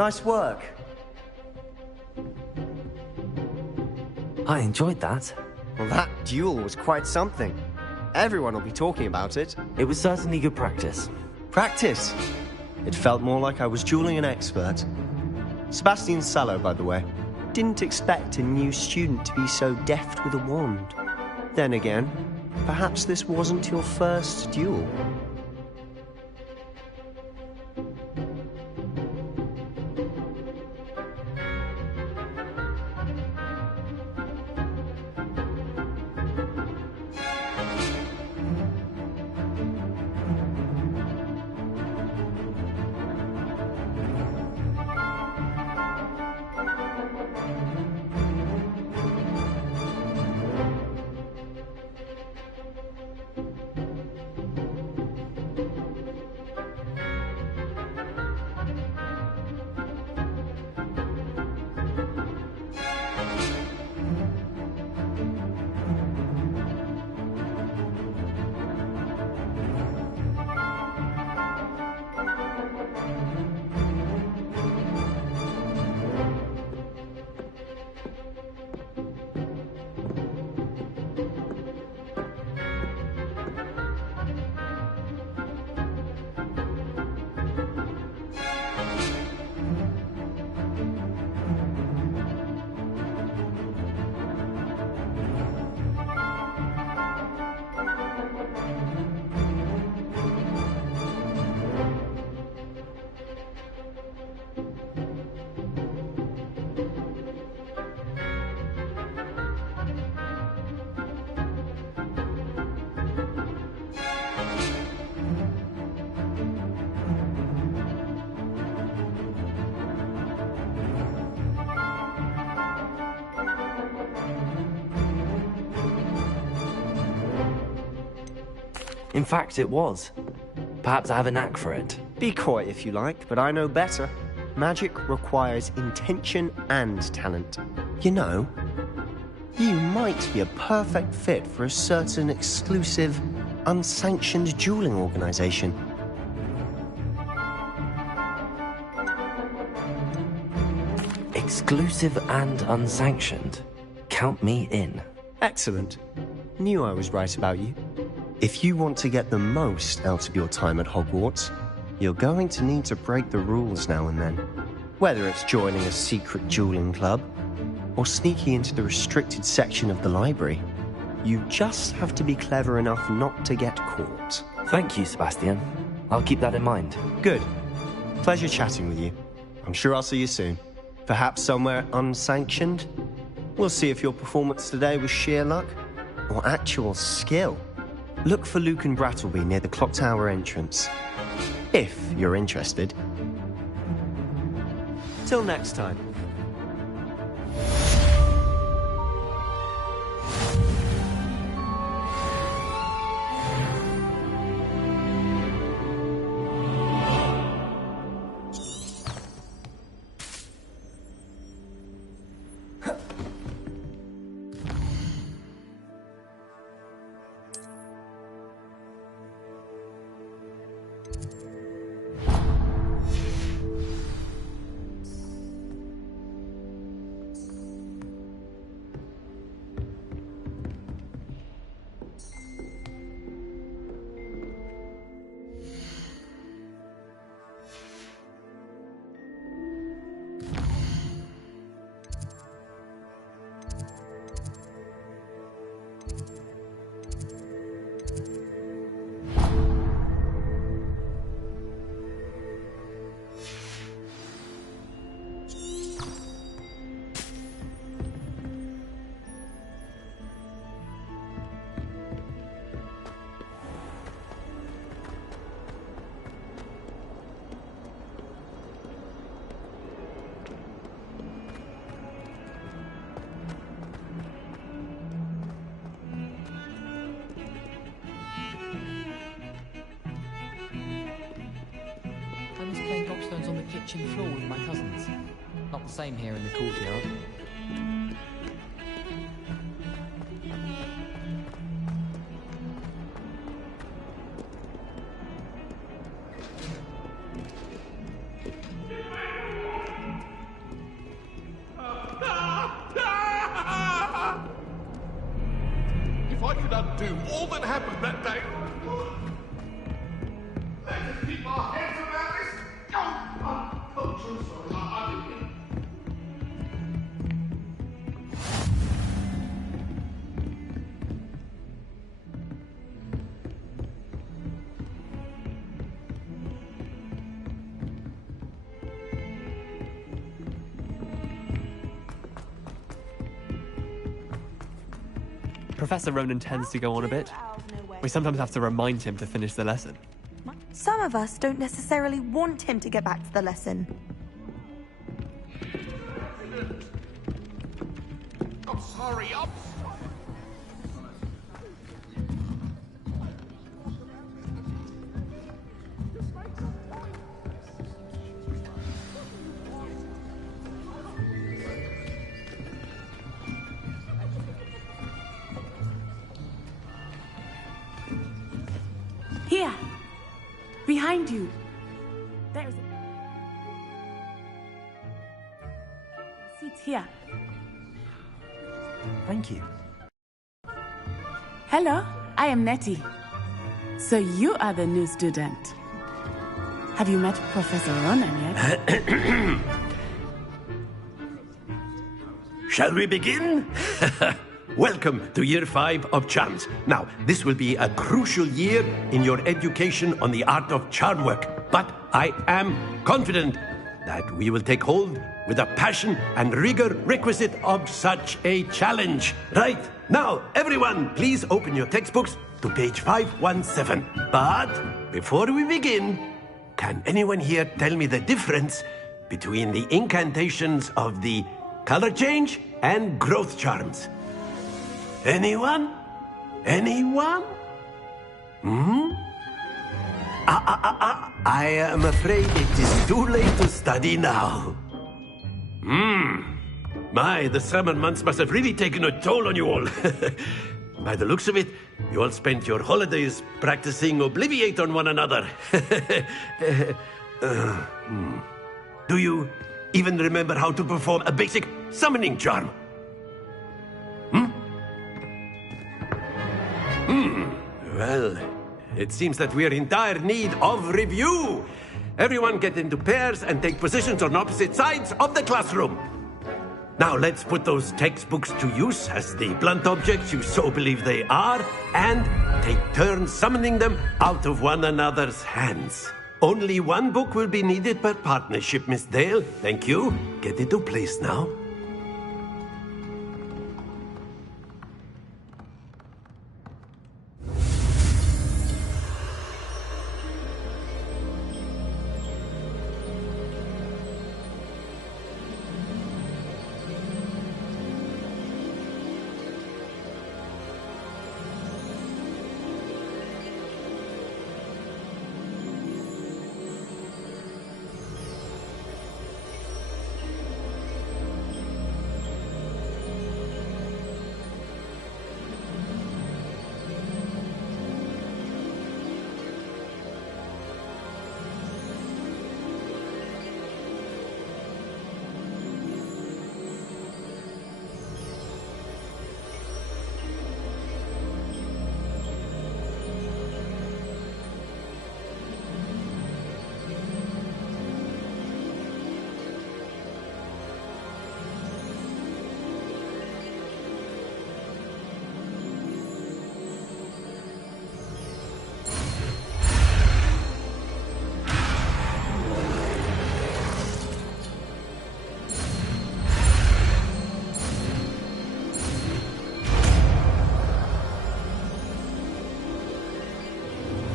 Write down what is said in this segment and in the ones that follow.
Nice work. I enjoyed that. Well, that duel was quite something. Everyone will be talking about it. It was certainly good practice. Practice? It felt more like I was dueling an expert. Sebastian Sallow, by the way. Didn't expect a new student to be so deft with a wand. Then again, perhaps this wasn't your first duel. In fact, it was. Perhaps I have a knack for it. Be coy if you like, but I know better. Magic requires intention and talent. You know, you might be a perfect fit for a certain exclusive, unsanctioned dueling organization. Exclusive and unsanctioned. Count me in. Excellent. Knew I was right about you. If you want to get the most out of your time at Hogwarts, you're going to need to break the rules now and then. Whether it's joining a secret dueling club, or sneaking into the restricted section of the library, you just have to be clever enough not to get caught. Thank you, Sebastian. I'll keep that in mind. Good. Pleasure chatting with you. I'm sure I'll see you soon. Perhaps somewhere unsanctioned? We'll see if your performance today was sheer luck, or actual skill. Look for Luke and Brattleby near the clock tower entrance. If you're interested. Till next time. Stones on the kitchen floor with my cousins. Not the same here in the courtyard. I can undo all that happened that day. Let's keep our heads around this. I'm so sorry. I didn't mean. Professor Ronan tends to go on a bit. We sometimes have to remind him to finish the lesson. Some of us don't necessarily want him to get back to the lesson. I'm sorry. Here! Behind you! There's a seat here. Thank you. Hello, I am Nettie. So you are the new student. Have you met Professor Ronan yet? Shall we begin? Welcome to Year 5 of Charms. Now, this will be a crucial year in your education on the art of charm work, but I am confident that we will take hold with the passion and rigor requisite of such a challenge. Right, now, everyone, please open your textbooks to page 517. But before we begin, can anyone here tell me the difference between the incantations of the color change and growth charms? Anyone? Anyone? I am afraid it is too late to study now. My, the summer months must have really taken a toll on you all. By the looks of it, you all spent your holidays practicing Obliviate on one another. Do you even remember how to perform a basic summoning charm? Well, it seems that we are in dire need of review. Everyone get into pairs and take positions on opposite sides of the classroom. Now let's put those textbooks to use as the blunt objects you so believe they are, and take turns summoning them out of one another's hands. Only one book will be needed per partnership, Miss Dale. Thank you. Get into place now.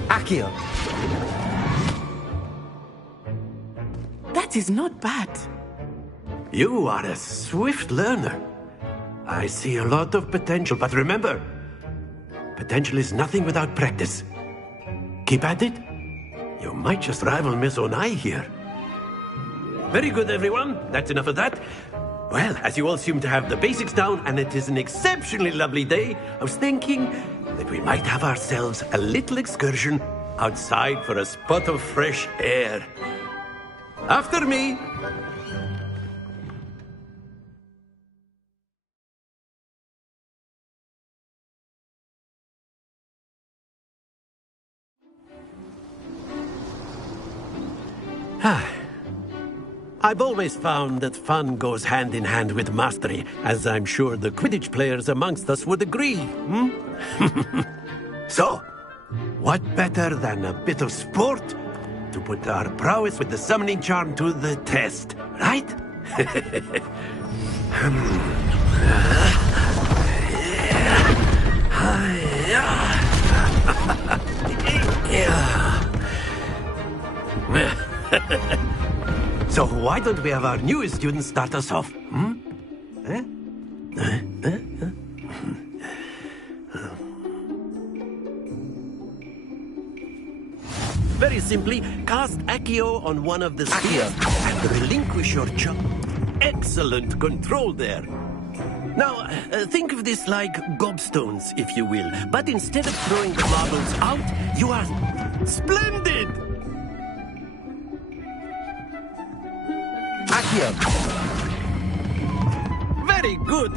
Akio. That is not bad. You are a swift learner. I see a lot of potential, but remember, potential is nothing without practice. Keep at it. You might just rival Miss Onai here. Very good, everyone. That's enough of that. Well, as you all seem to have the basics down, and it is an exceptionally lovely day, I was thinking that we might have ourselves a little excursion outside for a spot of fresh air. After me. I've always found that fun goes hand in hand with mastery, as I'm sure the Quidditch players amongst us would agree. So, what better than a bit of sport to put our prowess with the summoning charm to the test, right? So why don't we have our newest student start us off? Very simply, cast Accio on one of the spheres and relinquish your charm. Excellent control there. Now, think of this like gobstones, if you will. But instead of throwing the marbles out, you are splendid! Accio. Very good!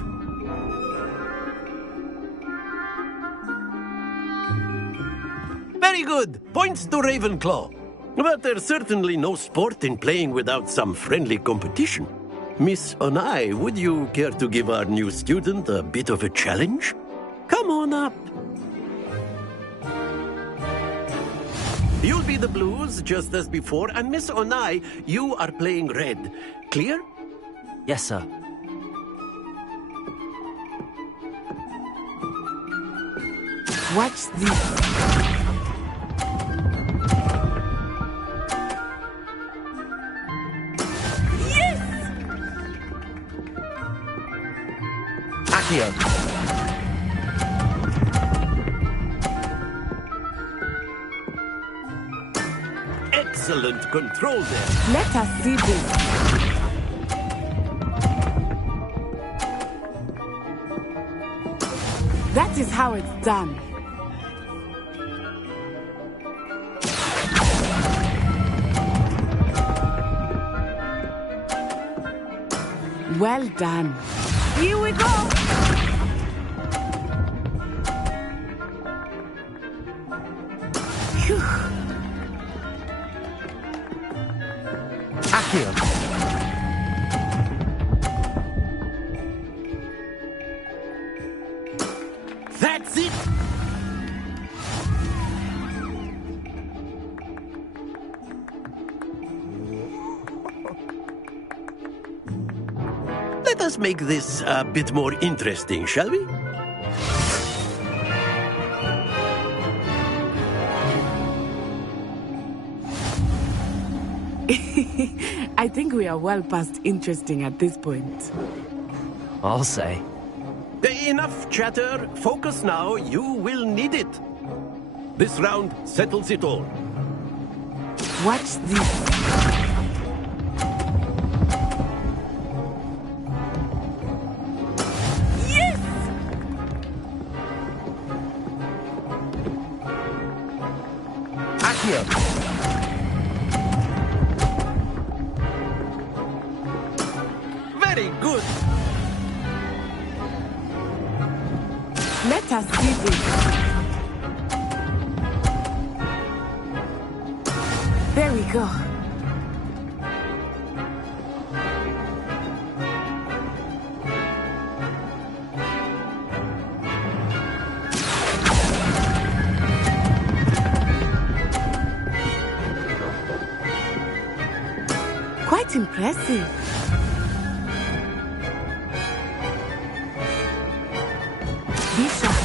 Very good! Points to Ravenclaw. But there's certainly no sport in playing without some friendly competition. Miss Onai, would you care to give our new student a bit of a challenge? Come on up. You'll be the blues, just as before, and Miss Onai, you are playing red. Clear? Yes, sir. Watch this. Accio. Excellent control there. Let us see this. That is how it's done. Well done. Here we go. Phew. Accio. That's it! Let us make this a bit more interesting, shall we? I think we are well past interesting at this point. I'll say. Enough chatter. Focus now. You will need it. This round settles it all. Watch this. Yes! Accio. Very good. Let us see this. There we go. Quite impressive. Bishop.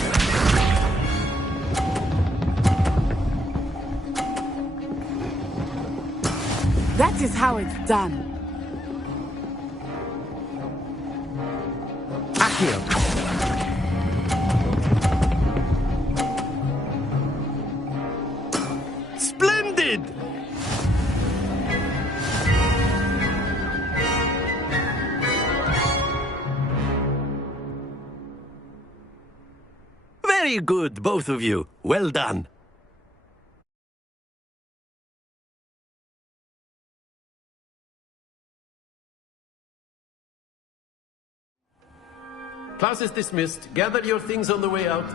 That is how it's done. Accio. Splendid! Very good, both of you. Well done. Class is dismissed. Gather your things on the way out.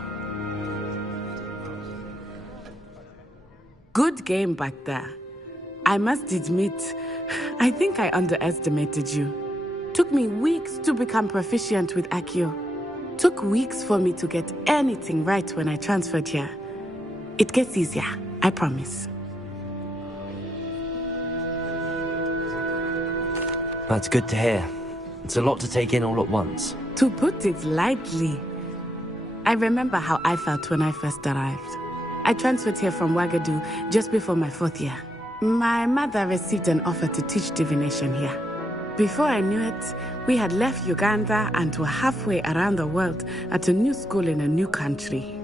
Good game back there. I must admit, I think I underestimated you. Took me weeks to become proficient with Accio. Took weeks for me to get anything right when I transferred here. It gets easier, I promise. That's good to hear. It's a lot to take in all at once. To put it lightly, I remember how I felt when I first arrived. I transferred here from Ouagadougou just before my 4th year. My mother received an offer to teach divination here. Before I knew it, we had left Uganda and were halfway around the world at a new school in a new country.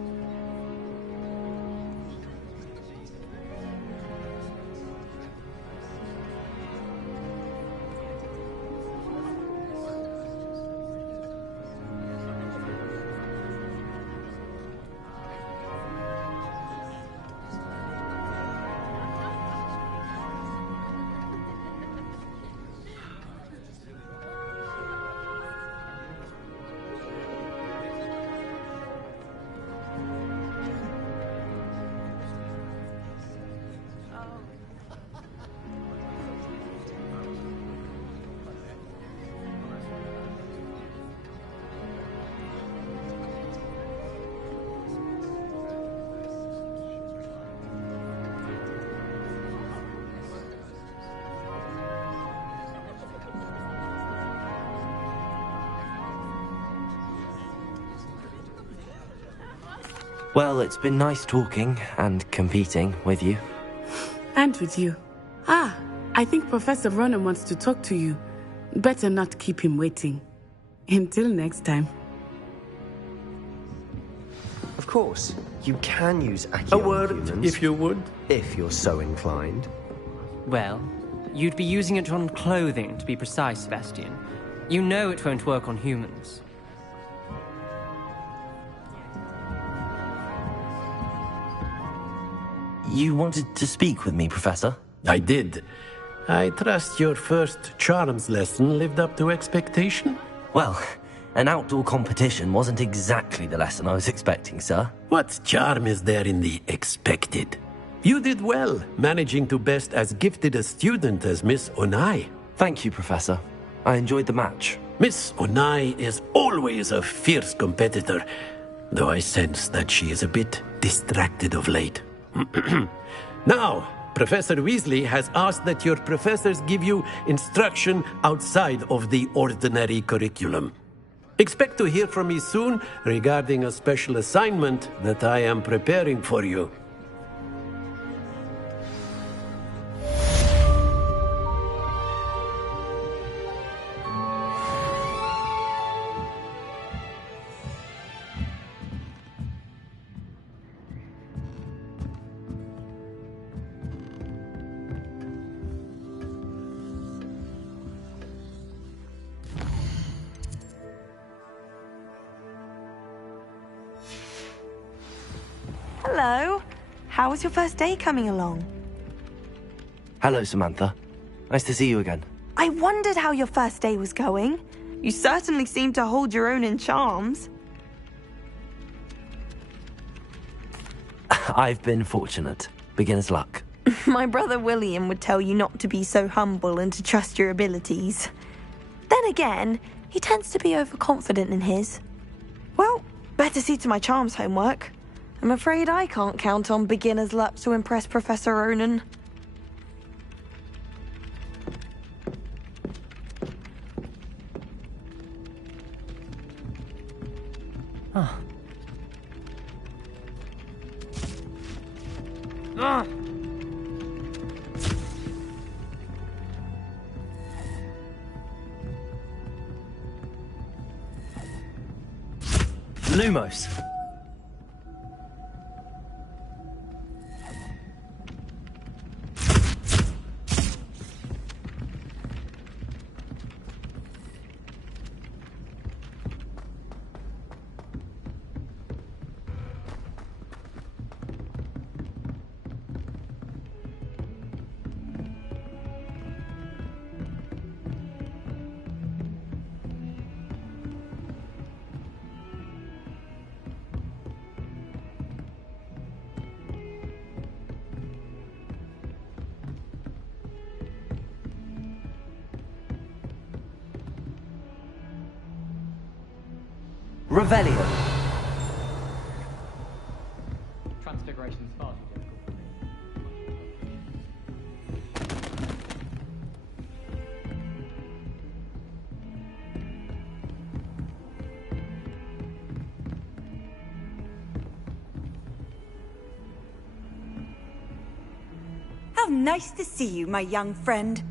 Well, it's been nice talking and competing with you. And with you. I think Professor Ronan wants to talk to you. Better not keep him waiting. Until next time. Of course, you can use Accio A on word, humans, if you would. if you're so inclined. Well, you'd be using it on clothing, to be precise, Sebastian. You know it won't work on humans. You wanted to speak with me, Professor? I did. I trust your first charms lesson lived up to expectation? Well, an outdoor competition wasn't exactly the lesson I was expecting, sir. What charm is there in the expected? You did well, managing to best as gifted a student as Miss Onai. Thank you, Professor. I enjoyed the match. Miss Onai is always a fierce competitor, though I sense that she is a bit distracted of late. Now, Professor Weasley has asked that your professors give you instruction outside of the ordinary curriculum. Expect to hear from me soon regarding a special assignment that I am preparing for you. Hello. How was your first day coming along? Hello, Samantha. Nice to see you again. I wondered how your first day was going. You certainly seem to hold your own in charms. I've been fortunate. Beginner's luck. My brother William would tell you not to be so humble and to trust your abilities. Then again, he tends to be overconfident in his. Well, better see to my charms homework. I'm afraid I can't count on beginner's luck to impress Professor Ronan. Ah. Ah. Lumos. Revelio. Transfiguration's far too difficult for me. How nice to see you, my young friend.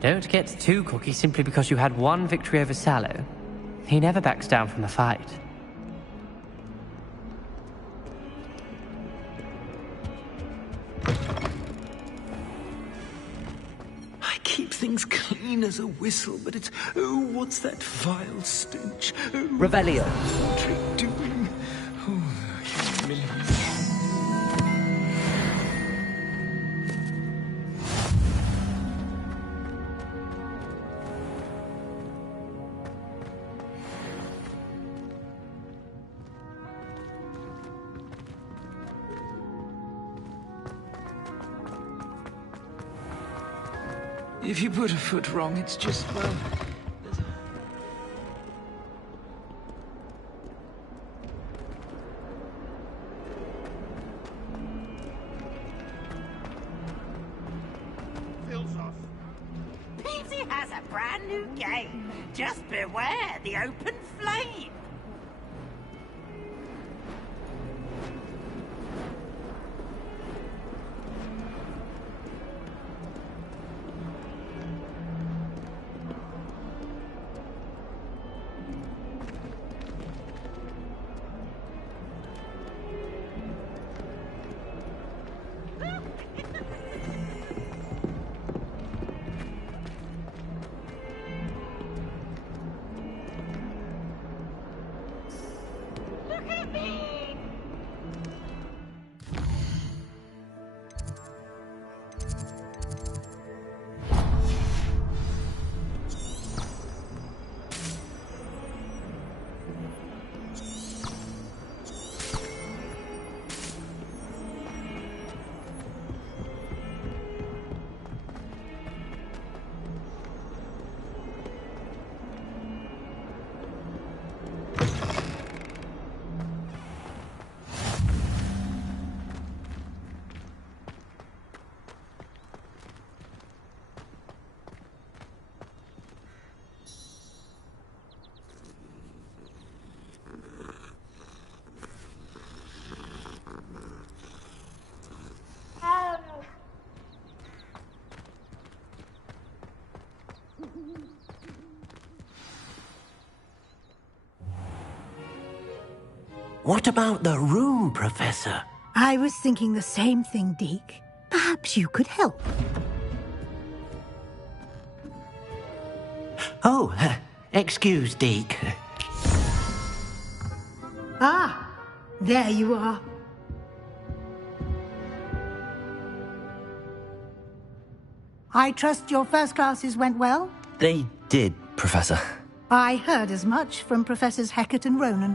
Don't get too cocky simply because you had one victory over Sallow. He never backs down from the fight. I keep things clean as a whistle, but it's... Oh, what's that vile stench? Oh, Revelio. what's the trick doing? Oh, humiliation. If you put a foot wrong, it's just, well... Feels off. Peasy has a brand new game. Just beware the open flame. Look at me! What about the room, Professor? I was thinking the same thing, Deke. Perhaps you could help. Oh, excuse, Deke. Ah, there you are. I trust your first classes went well? They did, Professor. I heard as much from Professors Hecat and Ronan.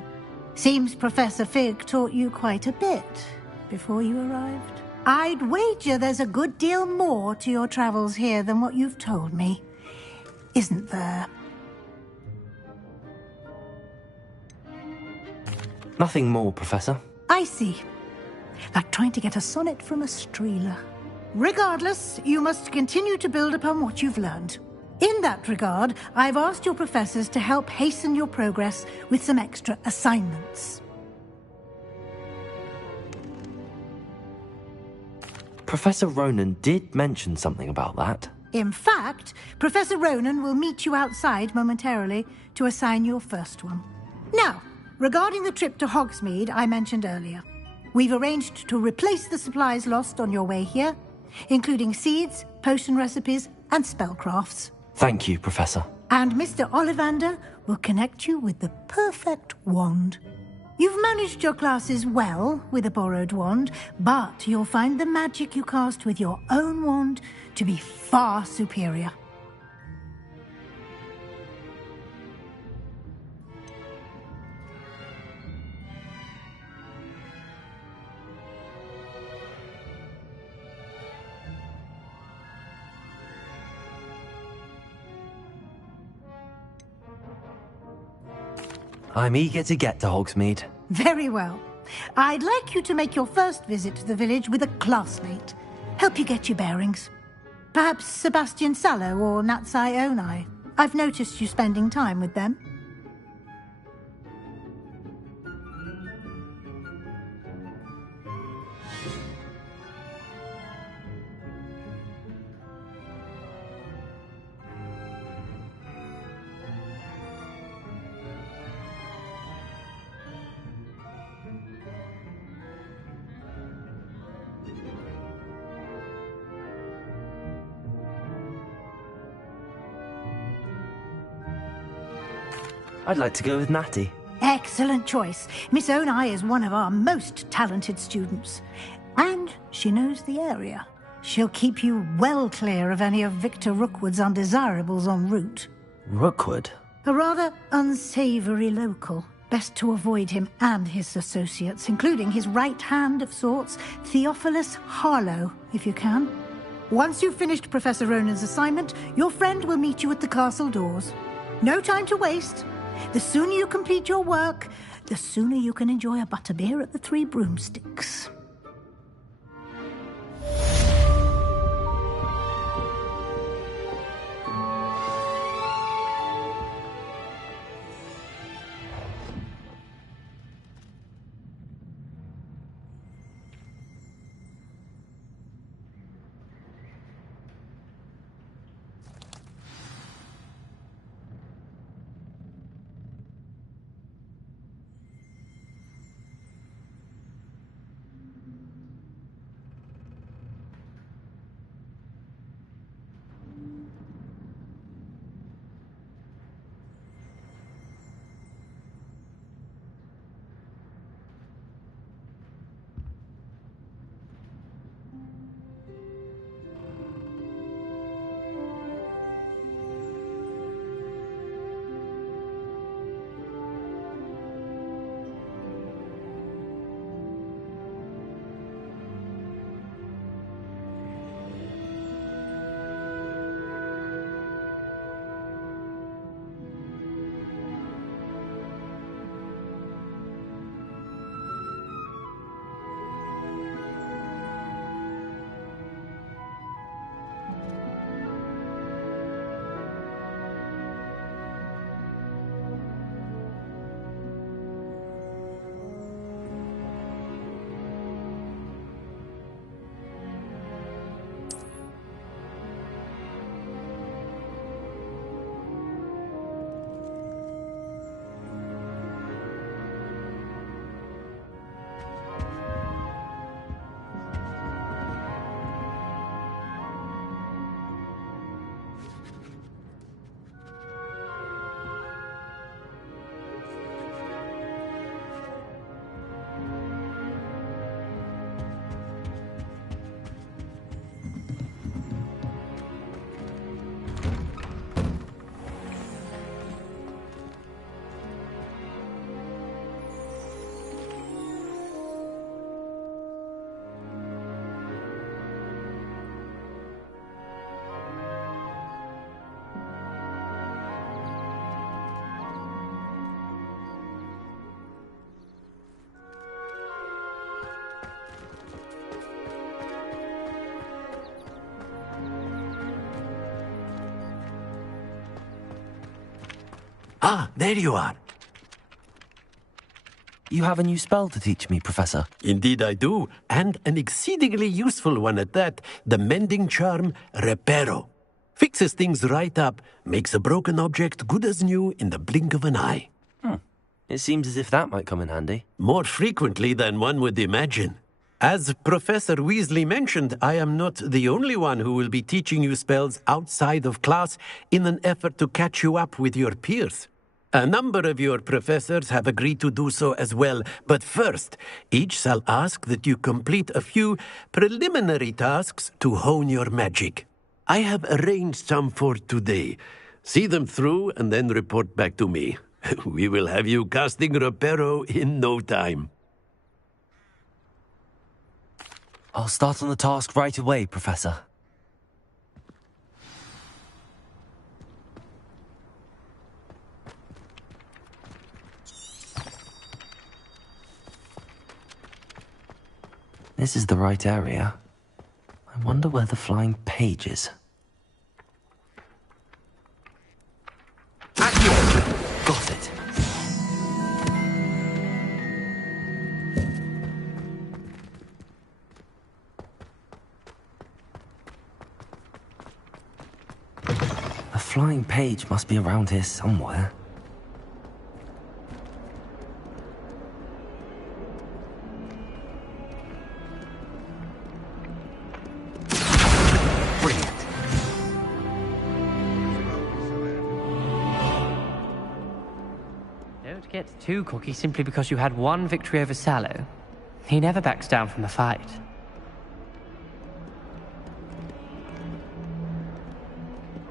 Seems Professor Fig taught you quite a bit before you arrived. I'd wager there's a good deal more to your travels here than what you've told me. Isn't there? Nothing more, Professor. I see. Like trying to get a sonnet from a streeler. Regardless, you must continue to build upon what you've learned. In that regard, I've asked your professors to help hasten your progress with some extra assignments. Professor Ronan did mention something about that. In fact, Professor Ronan will meet you outside momentarily to assign your first one. Now, regarding the trip to Hogsmeade I mentioned earlier, we've arranged to replace the supplies lost on your way here, including seeds, potion recipes, and spellcrafts. Thank you, Professor. And Mr. Ollivander will connect you with the perfect wand. You've managed your classes well with a borrowed wand, but you'll find the magic you cast with your own wand to be far superior. I'm eager to get to Hogsmeade. Very well. I'd like you to make your first visit to the village with a classmate. Help you get your bearings. Perhaps Sebastian Sallow or Natsai Onai. I've noticed you spending time with them. I'd like to go with Natty. Excellent choice. Miss Onai is one of our most talented students. And she knows the area. She'll keep you well clear of any of Victor Rookwood's undesirables en route. Rookwood? A rather unsavory local. Best to avoid him and his associates, including his right hand of sorts, Theophilus Harlow, if you can. Once you've finished Professor Ronan's assignment, your friend will meet you at the castle doors. No time to waste. The sooner you complete your work, the sooner you can enjoy a butterbeer at the Three Broomsticks. Ah, there you are. You have a new spell to teach me, Professor. Indeed I do, and an exceedingly useful one at that. The mending charm, Reparo. Fixes things right up, makes a broken object good as new in the blink of an eye. It seems as if that might come in handy. More frequently than one would imagine. As Professor Weasley mentioned, I am not the only one who will be teaching you spells outside of class in an effort to catch you up with your peers. A number of your professors have agreed to do so as well, but first, each shall ask that you complete a few preliminary tasks to hone your magic. I have arranged some for today. See them through and then report back to me. We will have you casting Reparo in no time. I'll start on the task right away, Professor. This is the right area. I wonder where the flying page is. Got it. A flying page must be around here somewhere. Don't get too cocky simply because you had one victory over Sallow. He never backs down from a fight.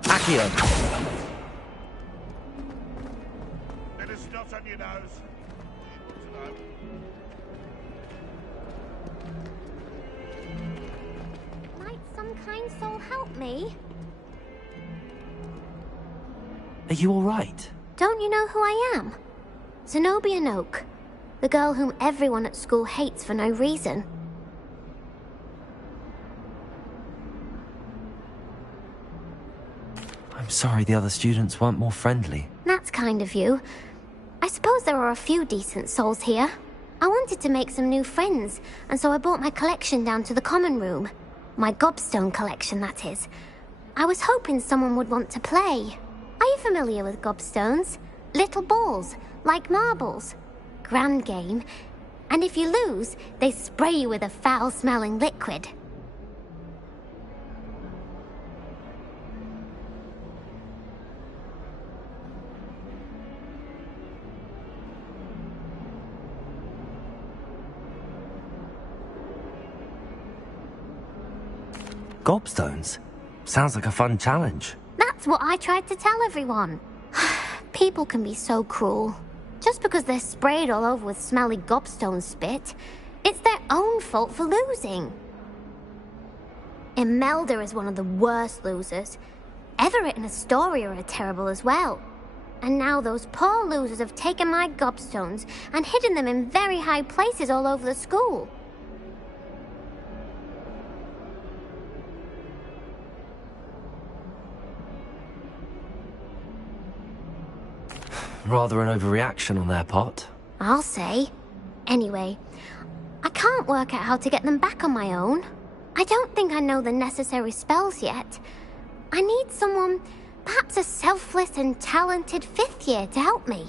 Accio! Bit of snot on your nose. You want to know? Might some kind soul help me? Are you all right? Don't you know who I am? Zenobia Noak, the girl whom everyone at school hates for no reason. I'm sorry the other students weren't more friendly. That's kind of you. I suppose there are a few decent souls here. I wanted to make some new friends, and so I brought my collection down to the common room. My gobstone collection, that is. I was hoping someone would want to play. Are you familiar with gobstones? Little balls, like marbles. Grand game. And if you lose, they spray you with a foul-smelling liquid. Gobstones? Sounds like a fun challenge. That's what I tried to tell everyone. People can be so cruel. Just because they're sprayed all over with smelly gobstone spit, it's their own fault for losing. Imelda is one of the worst losers. Everett and Astoria are terrible as well. And now those poor losers have taken my gobstones and hidden them in very high places all over the school. Rather an overreaction on their part. I'll say. Anyway, I can't work out how to get them back on my own. I don't think I know the necessary spells yet. I need someone, perhaps a selfless and talented fifth year to help me.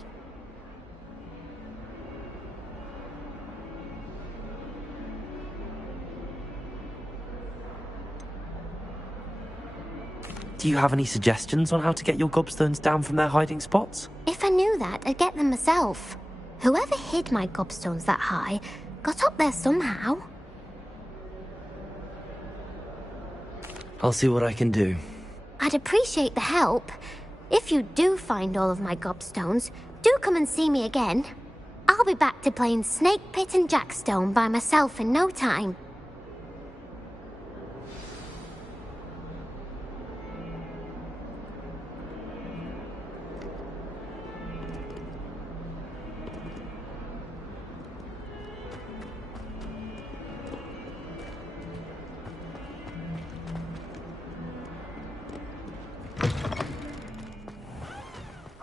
Do you have any suggestions on how to get your gobstones down from their hiding spots? If I knew that, I'd get them myself. Whoever hid my gobstones that high got up there somehow. I'll see what I can do. I'd appreciate the help. If you do find all of my gobstones, do come and see me again. I'll be back to playing Snake Pit and Jackstone by myself in no time.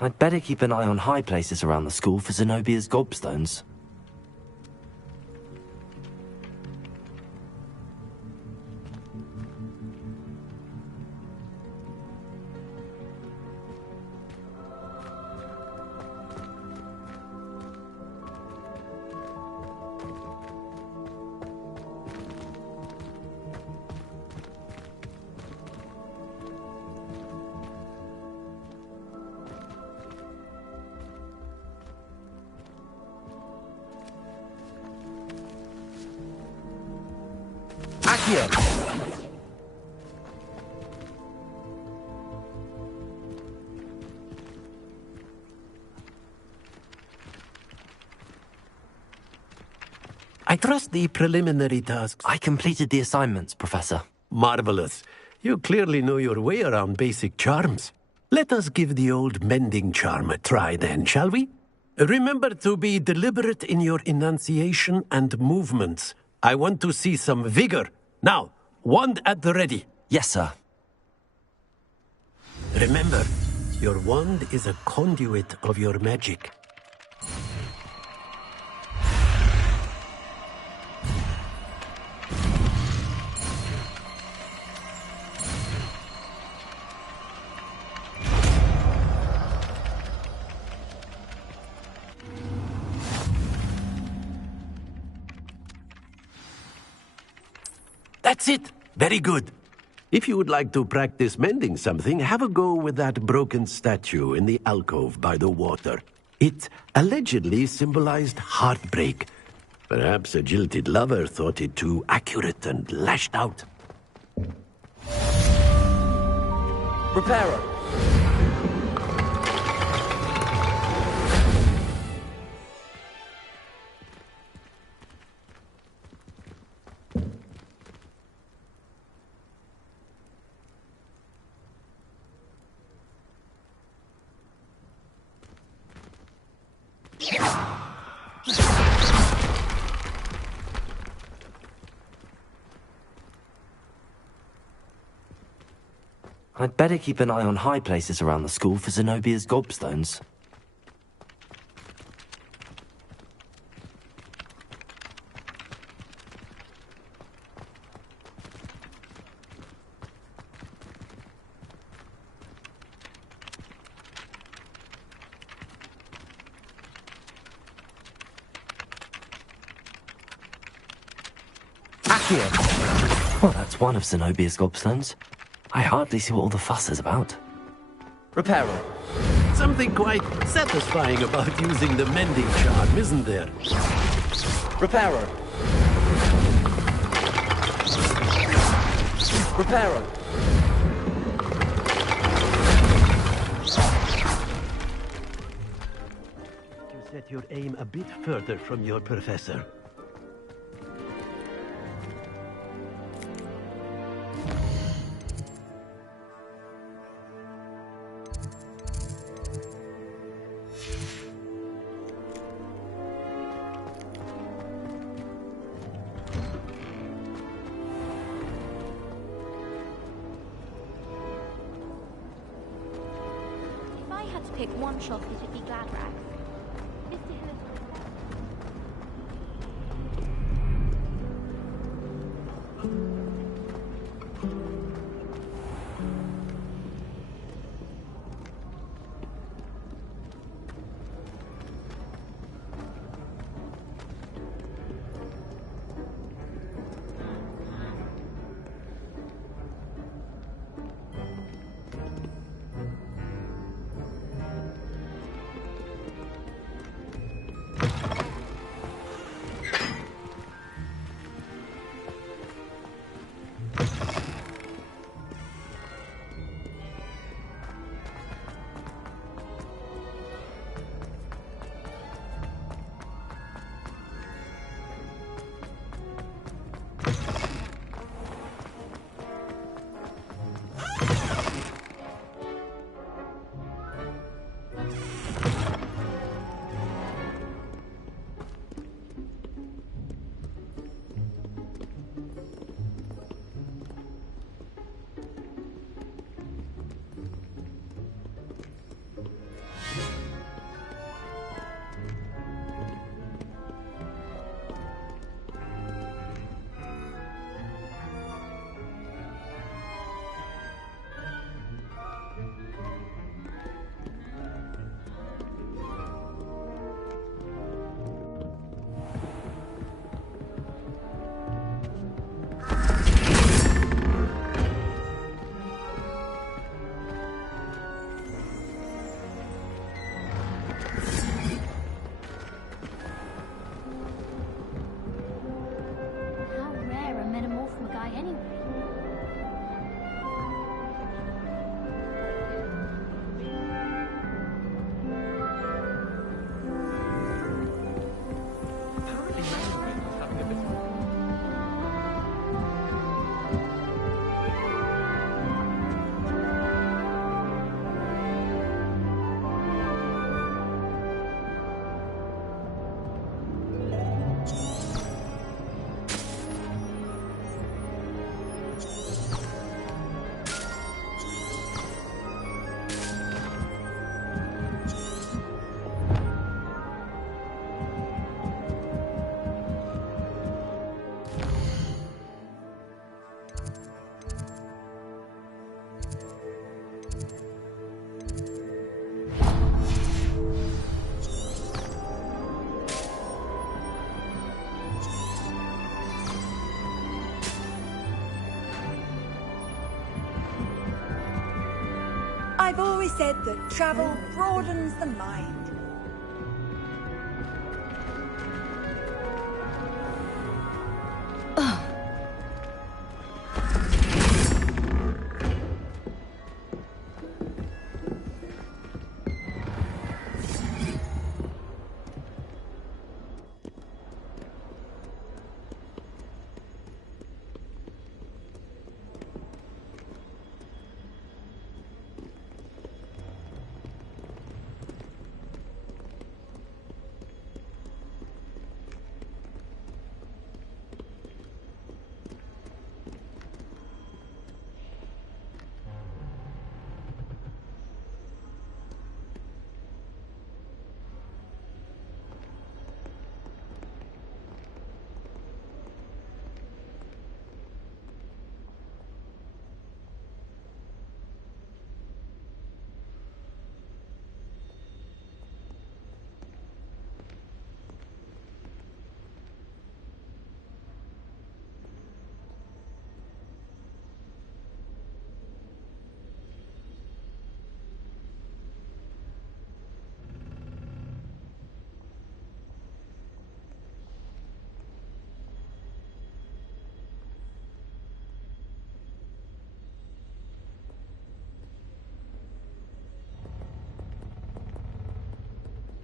I'd better keep an eye on high places around the school for Zenobia's gobstones. Accio! I trust the preliminary tasks. I completed the assignments, Professor. Marvelous. You clearly know your way around basic charms. Let us give the old mending charm a try then, shall we? Remember to be deliberate in your enunciation and movements. I want to see some vigor. Now, wand at the ready. Yes, sir. Remember, your wand is a conduit of your magic. That's it. Very good. If you would like to practice mending something, have a go with that broken statue in the alcove by the water. It allegedly symbolized heartbreak. Perhaps a jilted lover thought it too accurate and lashed out. Reparo! I'd better keep an eye on high places around the school for Zenobia's gobstones. Accio! Well, that's one of Zenobia's gobstones. I hardly see what all the fuss is about. Reparo. Something quite satisfying about using the mending charm, isn't there? Reparo. Reparo. You set your aim a bit further from your professor. Pick one shop, it'd be glad rags. I've always said that travel broadens the mind.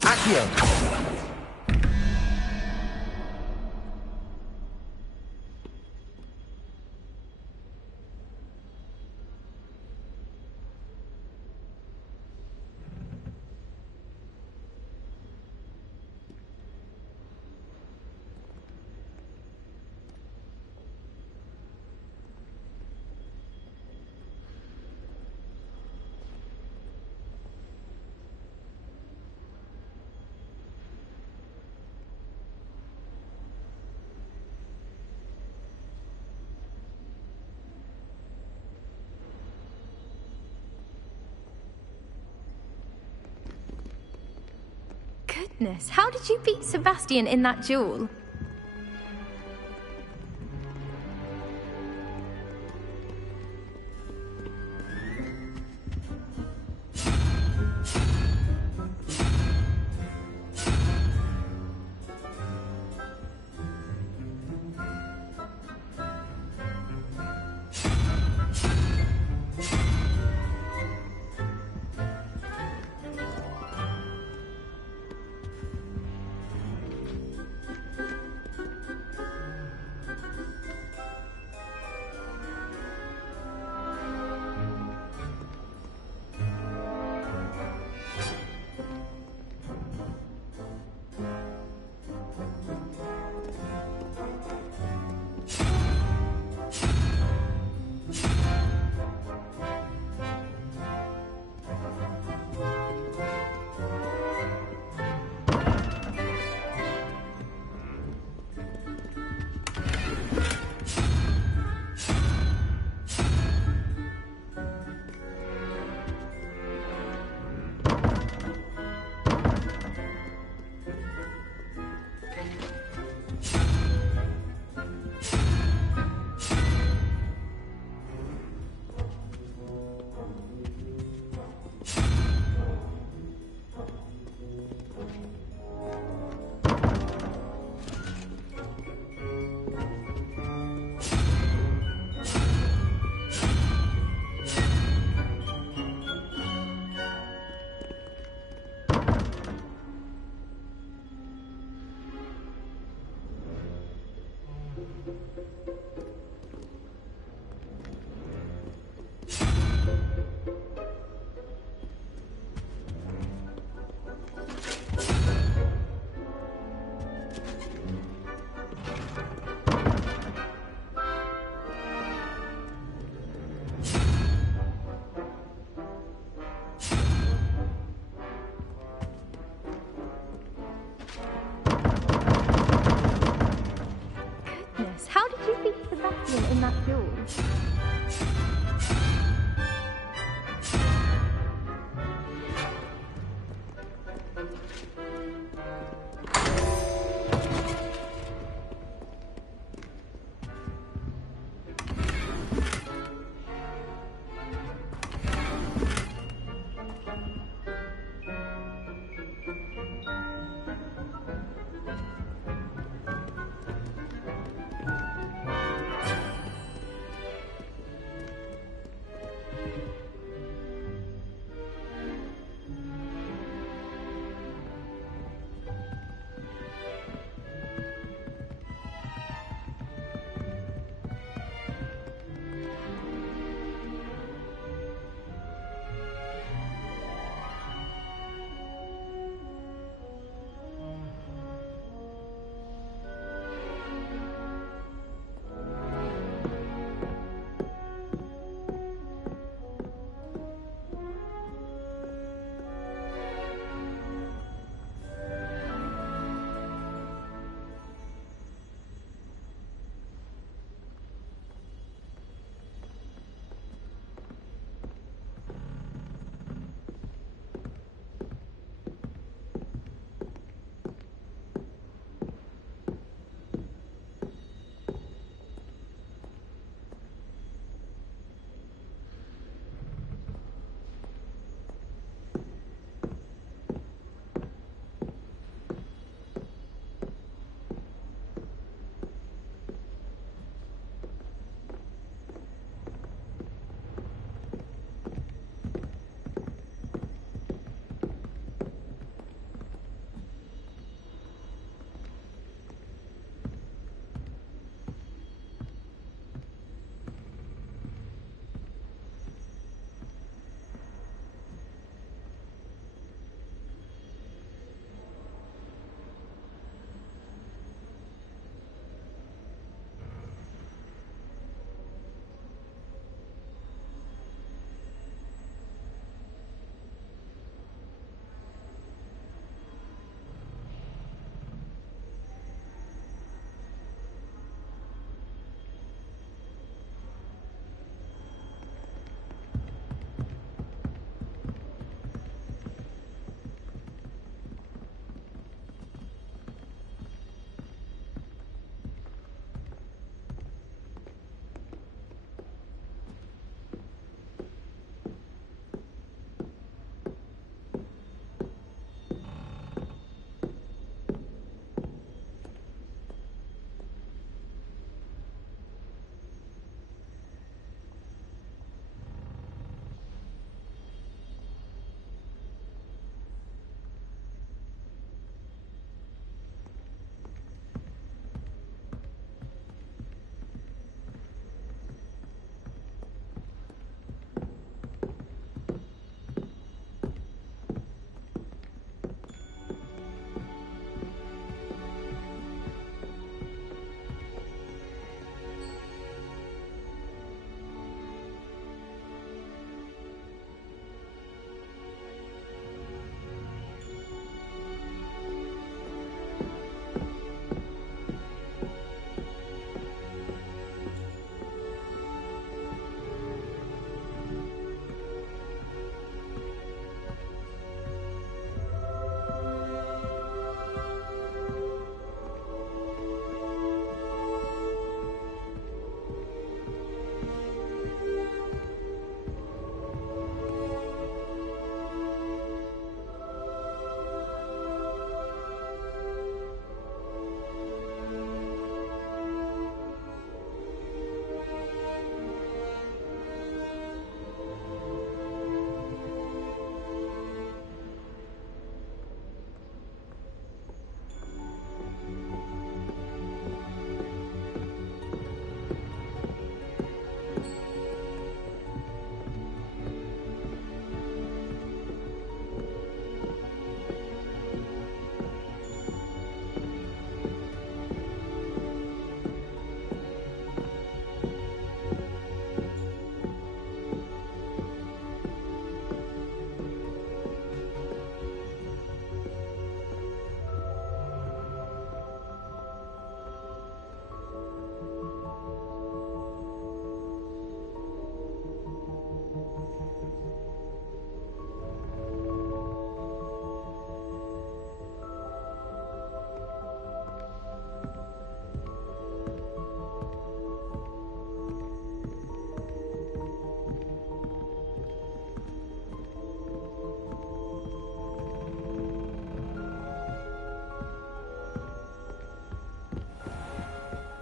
Accio! Goodness, how did you beat Sebastian in that duel? In that duel.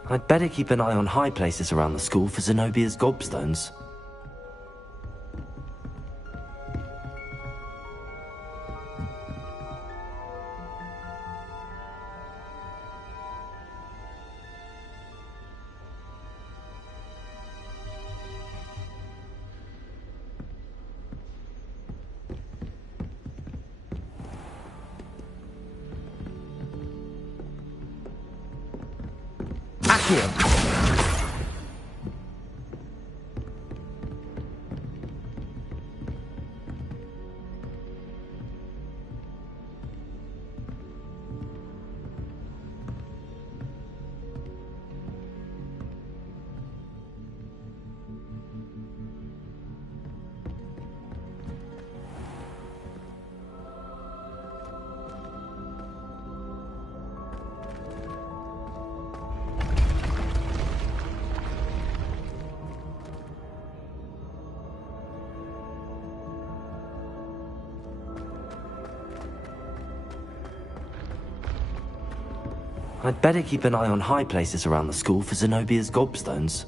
I'd better keep an eye on high places around the school for Zenobia's gobstones. I'd better keep an eye on high places around the school for Zenobia's gobstones.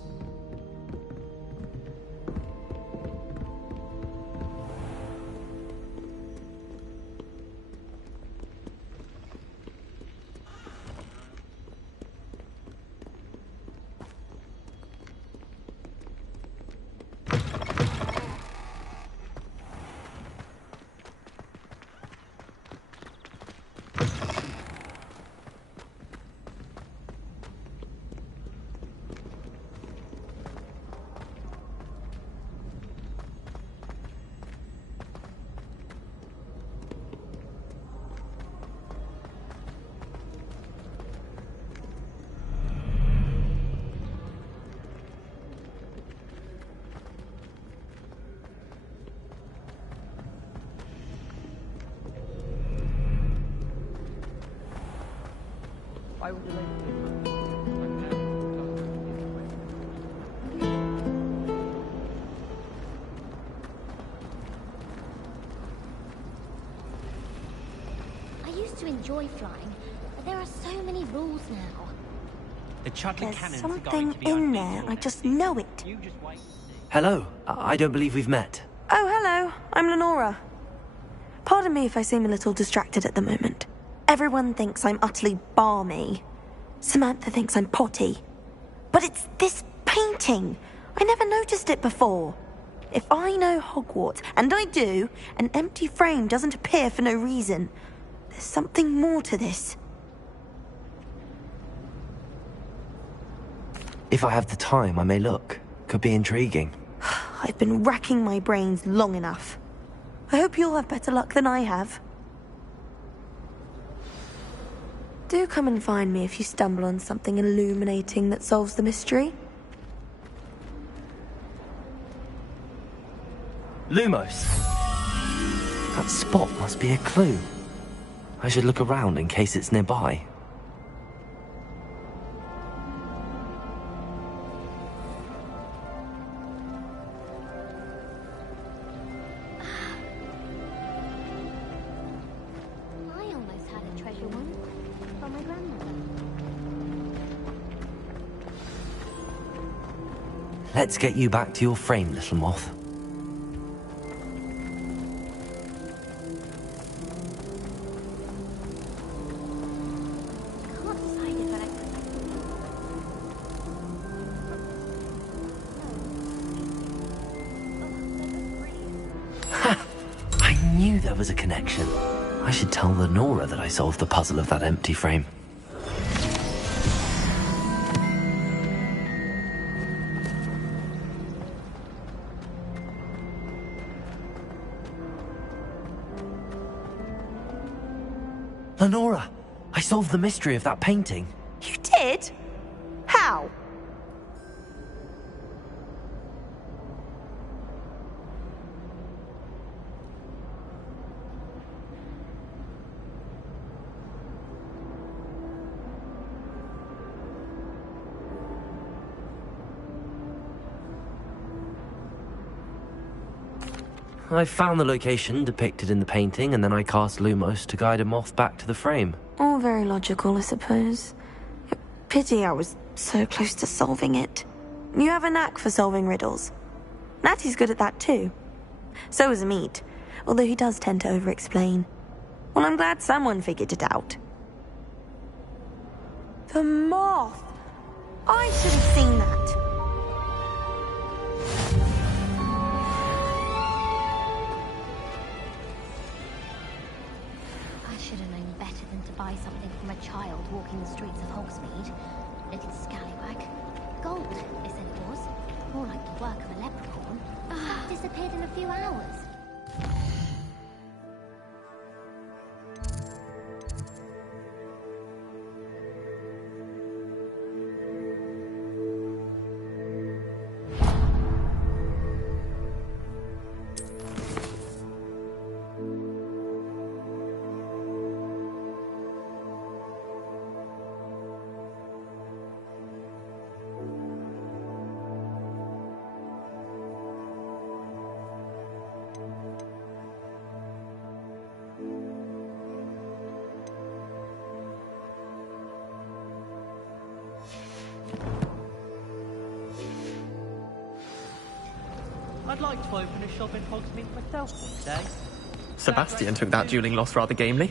I used to enjoy flying, but there are so many rules now. The Chudley There's cannons are going something to be in unbeatable there, I now. just know it. You just wait. Hello, I don't believe we've met. Oh, hello. I'm Lenora. Pardon me if I seem a little distracted at the moment. Everyone thinks I'm utterly balmy. Samantha thinks I'm potty. But it's this painting. I never noticed it before. If I know Hogwarts, and I do, an empty frame doesn't appear for no reason. There's something more to this. If I have the time, I may look. Could be intriguing. I've been racking my brains long enough. I hope you'll have better luck than I have. Do come and find me if you stumble on something illuminating that solves the mystery. Lumos! That spot must be a clue. I should look around in case it's nearby. I almost had a treasure once from my grandmother. Let's get you back to your frame, little moth. Can't decide if I like I knew there was a connection. I should tell Lenora that I solved the puzzle of that empty frame. Lenora, I solved the mystery of that painting. You did? How? I found the location depicted in the painting, and then I cast Lumos to guide a moth back to the frame. All very logical, I suppose. Pity I was so close to solving it. You have a knack for solving riddles. Natty's good at that too. So is Amit, although he does tend to over-explain. Well, I'm glad someone figured it out. The moth! I should have seen that. I should have known better than to buy something from a child walking the streets of Hogsmeade. Little scallywag. Gold, they said it was. More like the work of a leprechaun. That disappeared in a few hours. I'd like to open a shop in Hogsmeade myself one day. Sebastian took that dueling loss rather gamely.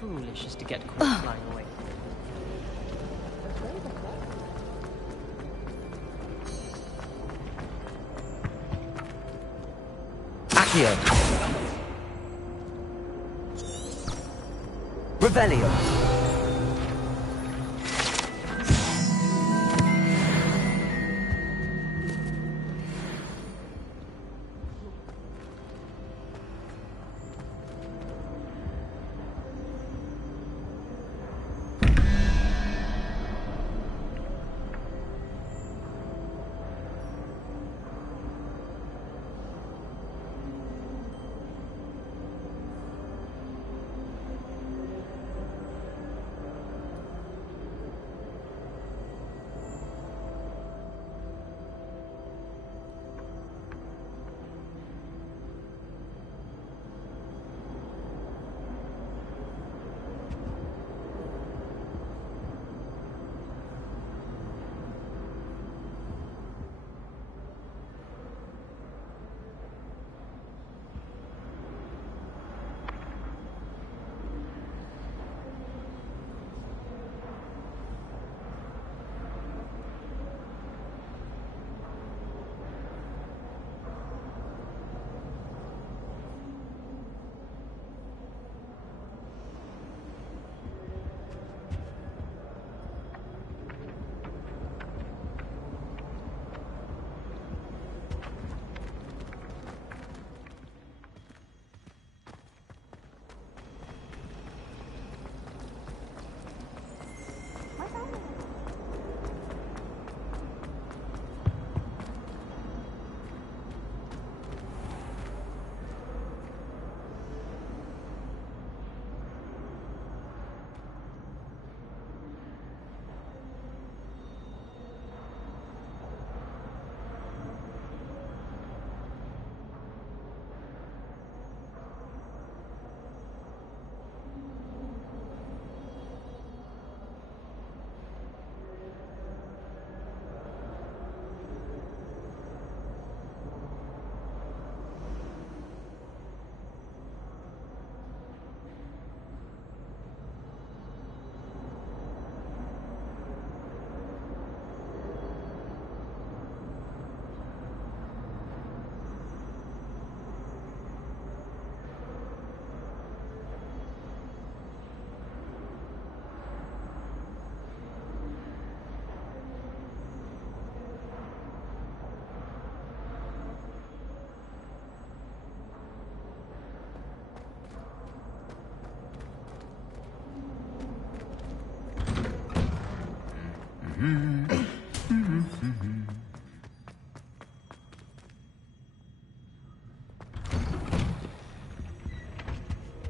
Foolish as to get caught flying away. Accio. Revelio.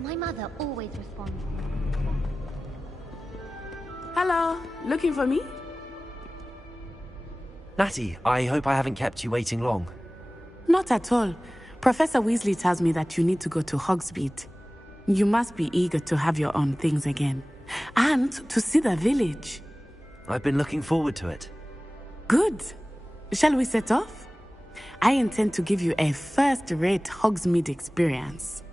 My mother always responds. Hello, looking for me? Natty, I hope I haven't kept you waiting long. Not at all. Professor Weasley tells me that you need to go to Hogsmeade. You must be eager to have your own things again. And to see the village. I've been looking forward to it. Good. Shall we set off? I intend to give you a first-rate Hogsmeade experience.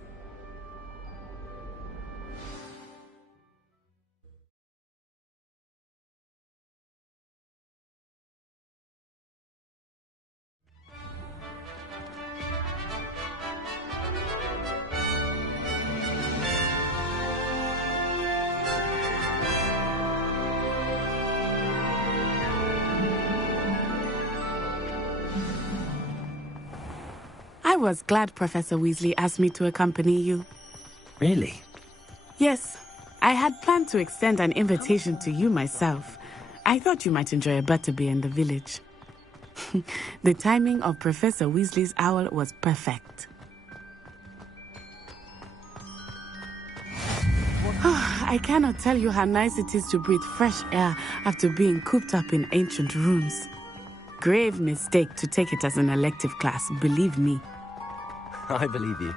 I was glad Professor Weasley asked me to accompany you. Really? Yes. I had planned to extend an invitation to you myself. I thought you might enjoy a butterbeer in the village. The timing of Professor Weasley's owl was perfect. I cannot tell you how nice it is to breathe fresh air after being cooped up in ancient rooms. Grave mistake to take it as an elective class, believe me. I believe you.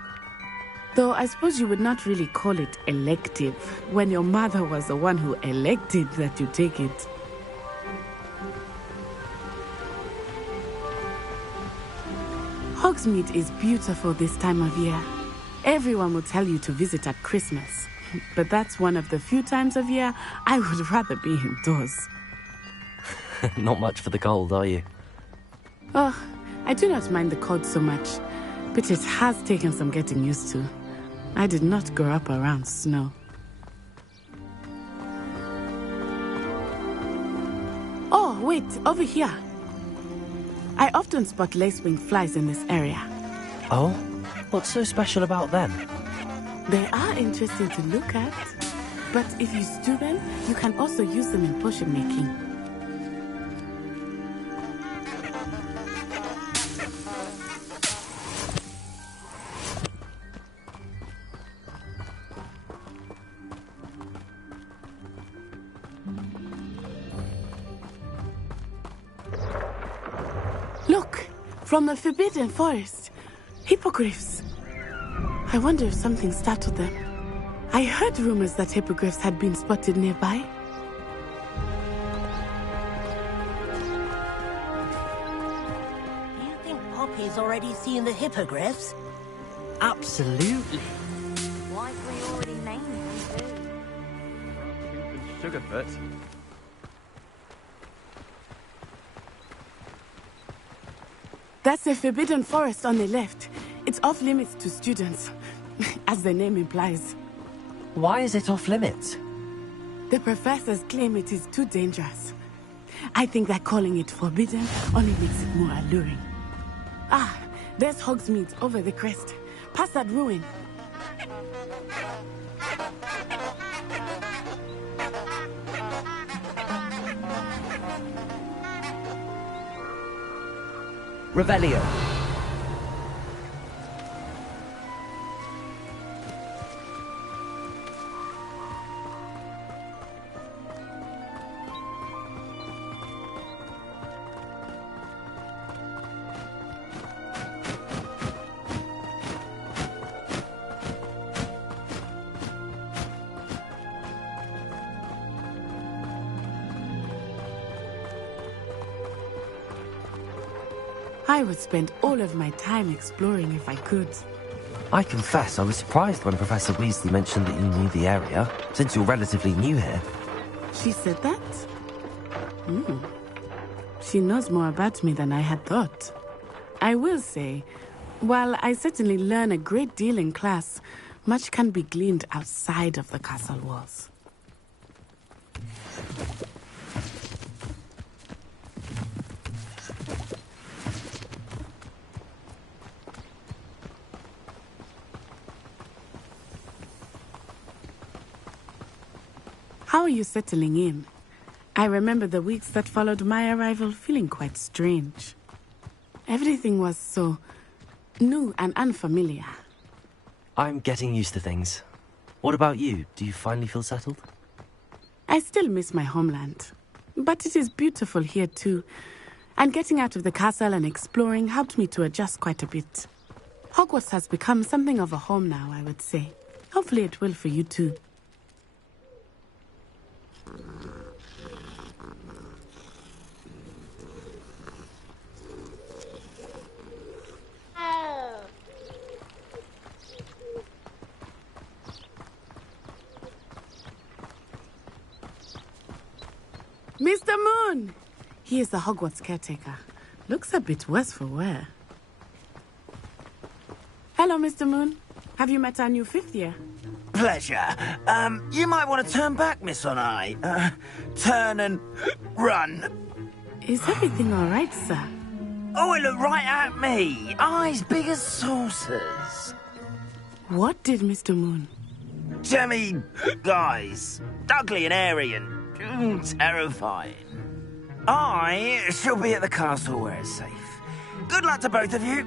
Though I suppose you would not really call it elective when your mother was the one who elected that you take it. Hogsmeade is beautiful this time of year. Everyone will tell you to visit at Christmas, but that's one of the few times of year I would rather be indoors. Not much for the cold, are you? Oh, I do not mind the cold so much, but it has taken some getting used to. I did not grow up around snow. Oh, wait, over here. I often spot lacewing flies in this area. Oh? What's so special about them? They are interesting to look at, but if you stew them, you can also use them in potion making. Look, from the Forbidden Forest. Hippogriffs. I wonder if something startled them. I heard rumors that hippogriffs had been spotted nearby. Do you think Poppy's already seen the hippogriffs? Absolutely. Likely already named them too. Sugarfoot. That's the Forbidden Forest on the left. It's off limits to students, as the name implies. Why is it off limits? The professors claim it is too dangerous. I think that calling it forbidden only makes it more alluring. Ah, there's Hogsmeade over the crest. Past that ruin. Revelio. I would spend all of my time exploring if I could. I confess I was surprised when Professor Weasley mentioned that you knew the area, since you're relatively new here. She said that? She knows more about me than I had thought. I will say, while I certainly learn a great deal in class, much can be gleaned outside of the castle walls. How are you settling in? I remember the weeks that followed my arrival feeling quite strange. Everything was so new and unfamiliar. I'm getting used to things. What about you? Do you finally feel settled? I still miss my homeland, but it is beautiful here too. And getting out of the castle and exploring helped me to adjust quite a bit. Hogwarts has become something of a home now, I would say. Hopefully it will for you too. Mr. Moon! He is the Hogwarts caretaker. Looks a bit worse for wear. Hello, Mr. Moon. Have you met our new 5th year? Pleasure. You might want to turn back, Miss Onai. Turn and run. Is everything all right, sir? Oh, it looked right at me. Eyes big as saucers. What did Mr. Moon? Jemmy guys. Ugly and airy and terrifying. I shall be at the castle where it's safe. Good luck to both of you.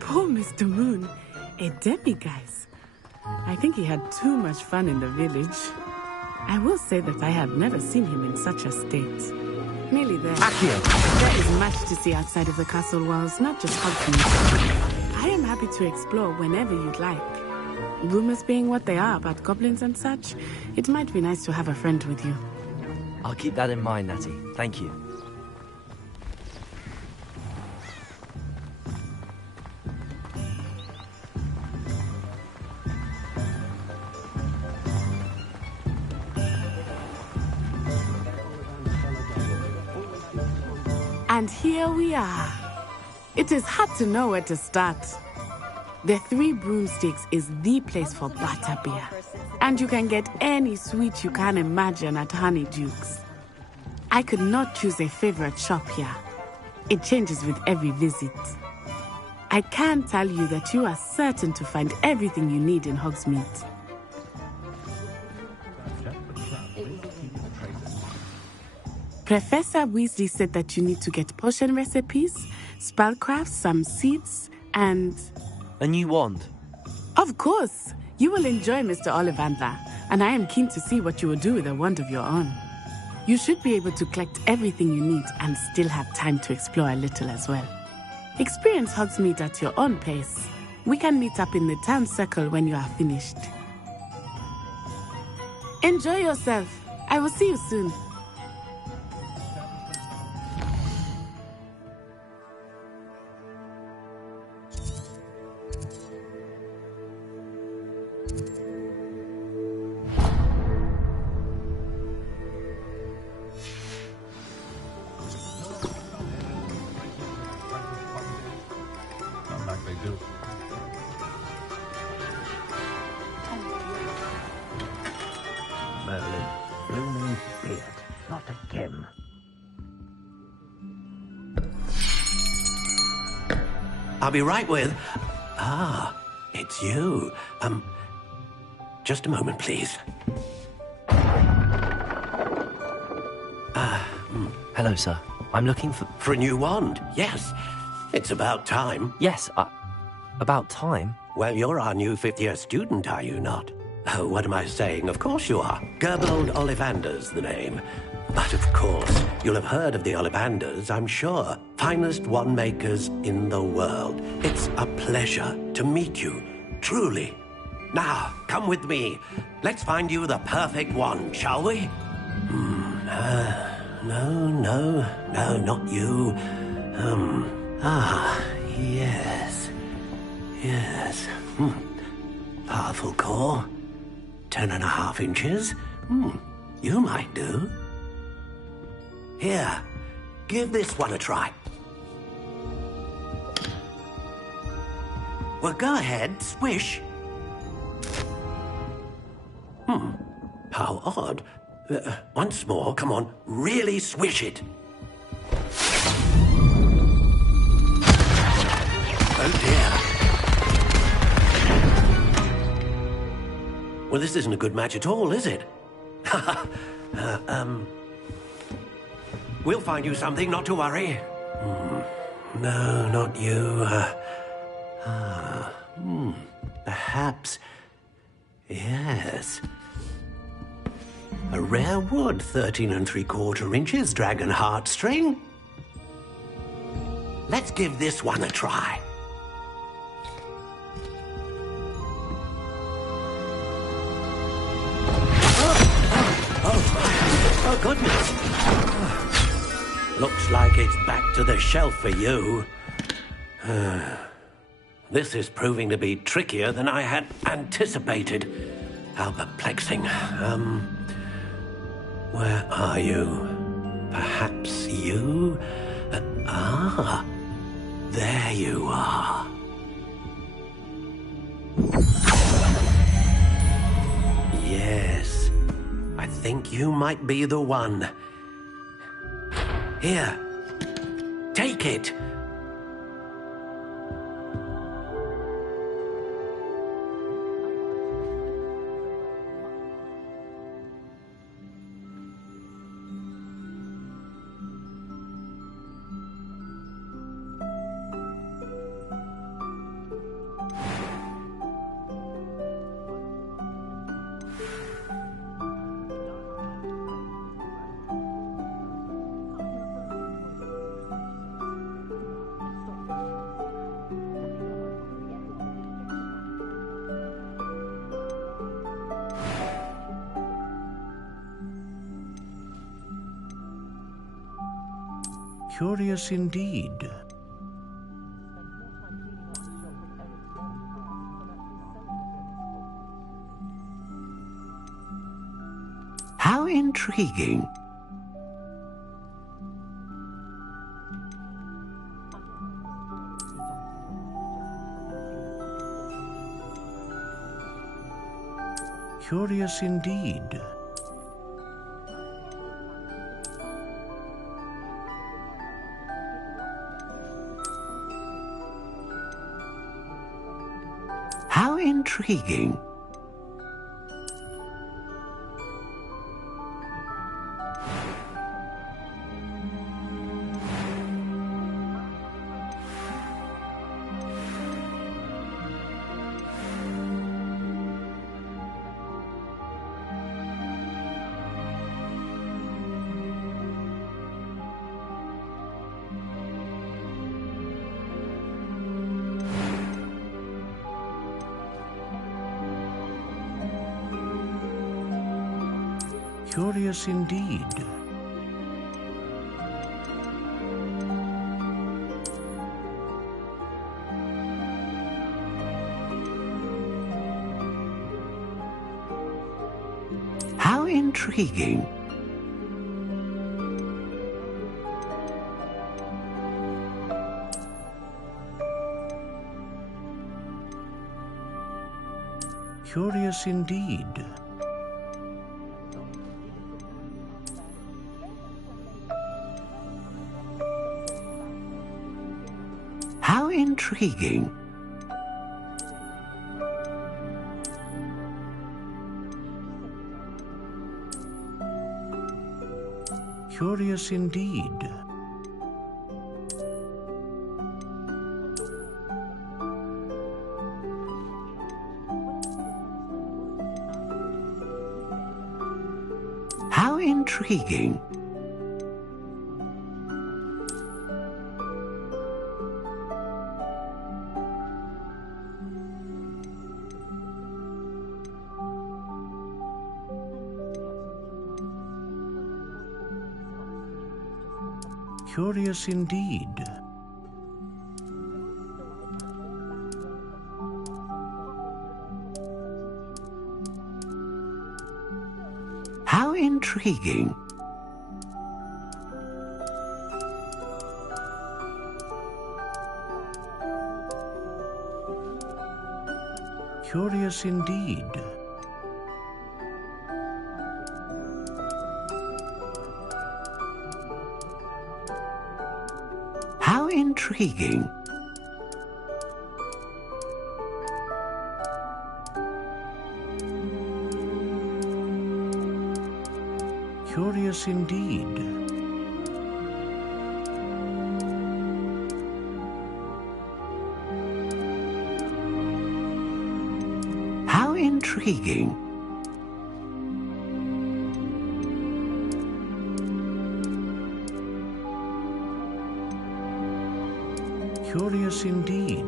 Poor Mr. Moon. A demiguise. I think he had too much fun in the village. I will say that I have never seen him in such a state. Nearly there. Accio! There is much to see outside of the castle walls, not just Hogwarts. I am happy to explore whenever you'd like. Rumors being what they are about goblins and such, it might be nice to have a friend with you. I'll keep that in mind, Natty. Thank you. And here we are. It is hard to know where to start. The 3 Broomsticks is the place for butterbeer. And you can get any sweet you can imagine at Honeydukes. I could not choose a favorite shop here. It changes with every visit. I can tell you that you are certain to find everything you need in Hogsmeade. Professor Weasley said that you need to get potion recipes, spellcraft, some seeds, and... A new wand? Of course! You will enjoy Mr. Ollivander, and I am keen to see what you will do with a wand of your own. You should be able to collect everything you need and still have time to explore a little as well. Experience Hogsmeade at your own pace. We can meet up in the town circle when you are finished. Enjoy yourself. I will see you soon. Merlin, blooming beard, not again. I'll be right with... Ah, it's you. Just a moment, please. Hello, sir. I'm looking for... For a new wand, yes. It's about time. Yes, about time? Well, you're our new 5th-year student, are you not? Oh, what am I saying? Of course you are. Gerbold Ollivander's the name. But of course, you'll have heard of the Ollivanders, I'm sure. Finest wand makers in the world. It's a pleasure to meet you, truly. Now, come with me. Let's find you the perfect wand, shall we? No, not you. Yes. Powerful core. 10.5 inches. You might do. Here, give this one a try. Well, go ahead, swish. How odd. Once more, come on, really swish it. Oh dear. Well, this isn't a good match at all, is it? We'll find you something, not to worry. No, not you. Perhaps... Yes. A rare wood, 13 3/4 inches, dragon heartstring. Let's give this one a try. Oh, goodness. Looks like it's back to the shelf for you. This is proving to be trickier than I had anticipated. How perplexing. Where are you? Perhaps you? There you are. Yes, I think you might be the one. Here, take it. Curious indeed. How intriguing. Curious indeed. How intriguing. Curious indeed. How intriguing. Curious indeed. How intriguing. Curious indeed. How intriguing. Curious indeed. How intriguing. Curious indeed. How intriguing. Curious indeed. How intriguing. Curious indeed.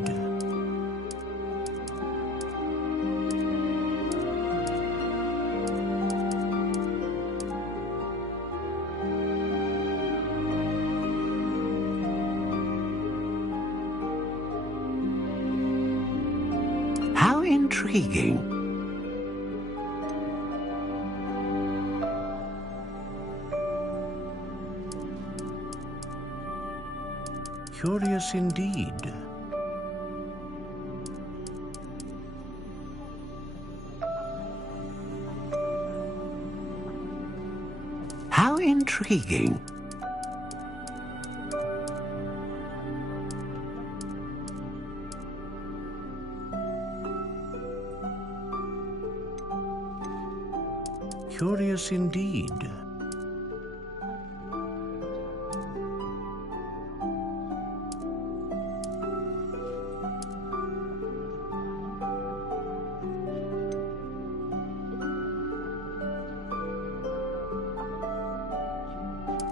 How intriguing. Curious indeed. How intriguing. Curious indeed.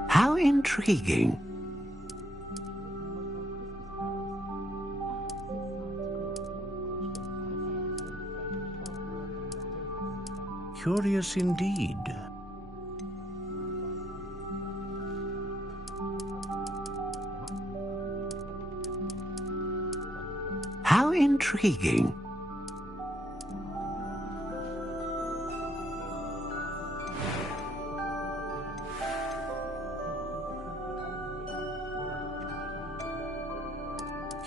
How intriguing. Curious indeed. How intriguing.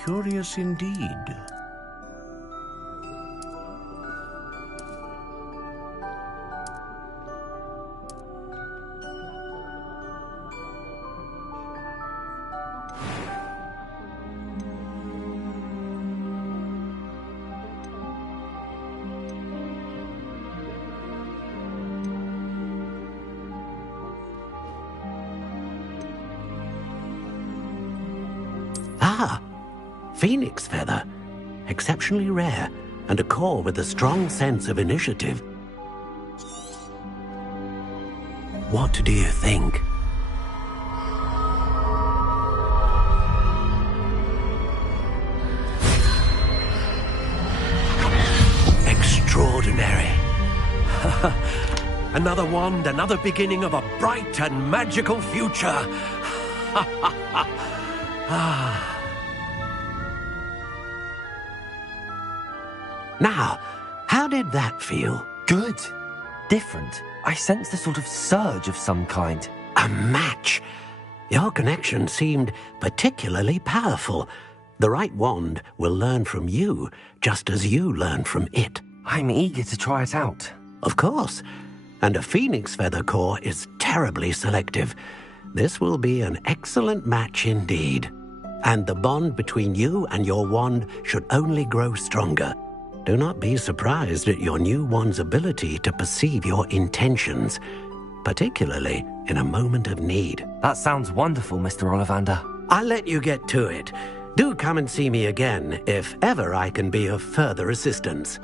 Curious indeed. Ah, phoenix feather. Exceptionally rare, and a core with a strong sense of initiative. What do you think? Extraordinary. Another wand, another beginning of a bright and magical future. Now, how did that feel? Good. Different. I sensed a sort of surge of some kind. A match. Your connection seemed particularly powerful. The right wand will learn from you, just as you learn from it. I'm eager to try it out. Of course. And a phoenix feather core is terribly selective. This will be an excellent match indeed. And the bond between you and your wand should only grow stronger. Do not be surprised at your new wand's ability to perceive your intentions, particularly in a moment of need. That sounds wonderful, Mr. Ollivander. I'll let you get to it. Do come and see me again if ever I can be of further assistance.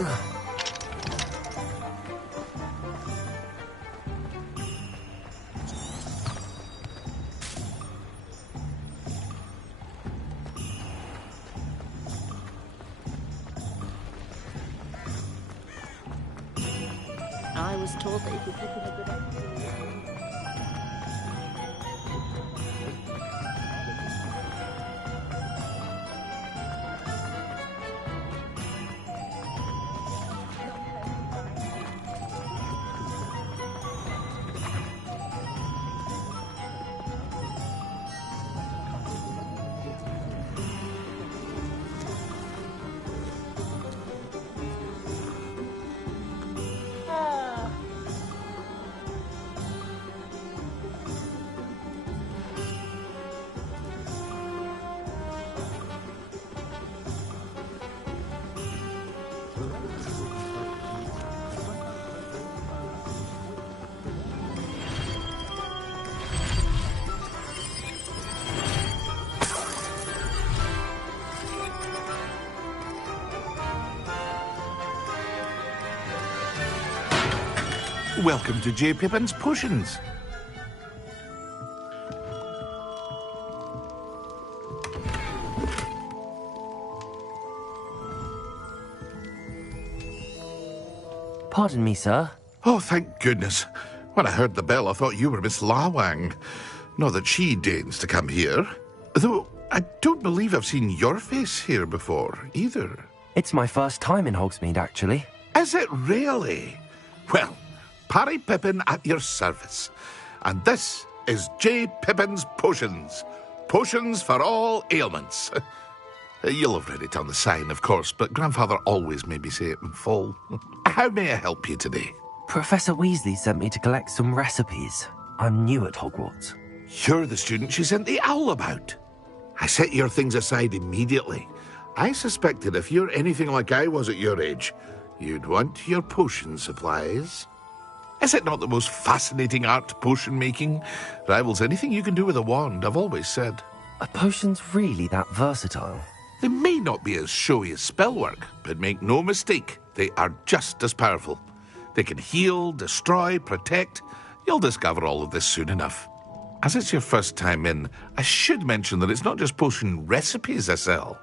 I was told that you could pick up a good idea. Welcome to J. Pippin's Potions. Pardon me, sir. Oh, thank goodness. When I heard the bell, I thought you were Miss Lawang. Not that she deigns to come here. Though I don't believe I've seen your face here before, either. It's my first time in Hogsmeade, actually. Is it really? Well, Parry Pippin at your service. And this is J. Pippin's Potions. Potions for all ailments. You'll have read it on the sign, of course, but Grandfather always made me say it in full. How may I help you today? Professor Weasley sent me to collect some recipes. I'm new at Hogwarts. You're the student she sent the owl about. I set your things aside immediately. I suspected if you're anything like I was at your age, you'd want your potion supplies. Is it not the most fascinating art, potion making? Rivals anything you can do with a wand, I've always said. Are potions really that versatile? They may not be as showy as spellwork, but make no mistake, they are just as powerful. They can heal, destroy, protect. You'll discover all of this soon enough. As it's your first time in, I should mention that it's not just potion recipes I sell.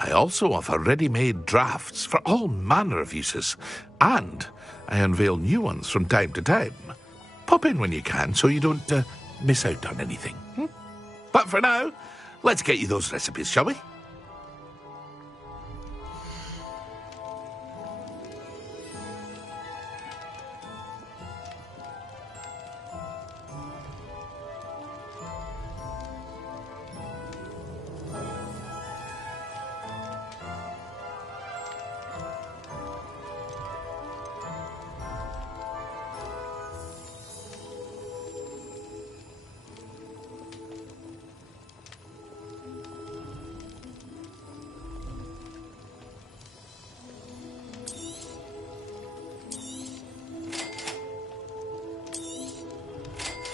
I also offer ready-made drafts for all manner of uses, and I unveil new ones from time to time. Pop in when you can so you don't miss out on anything. But for now, let's get you those recipes, shall we?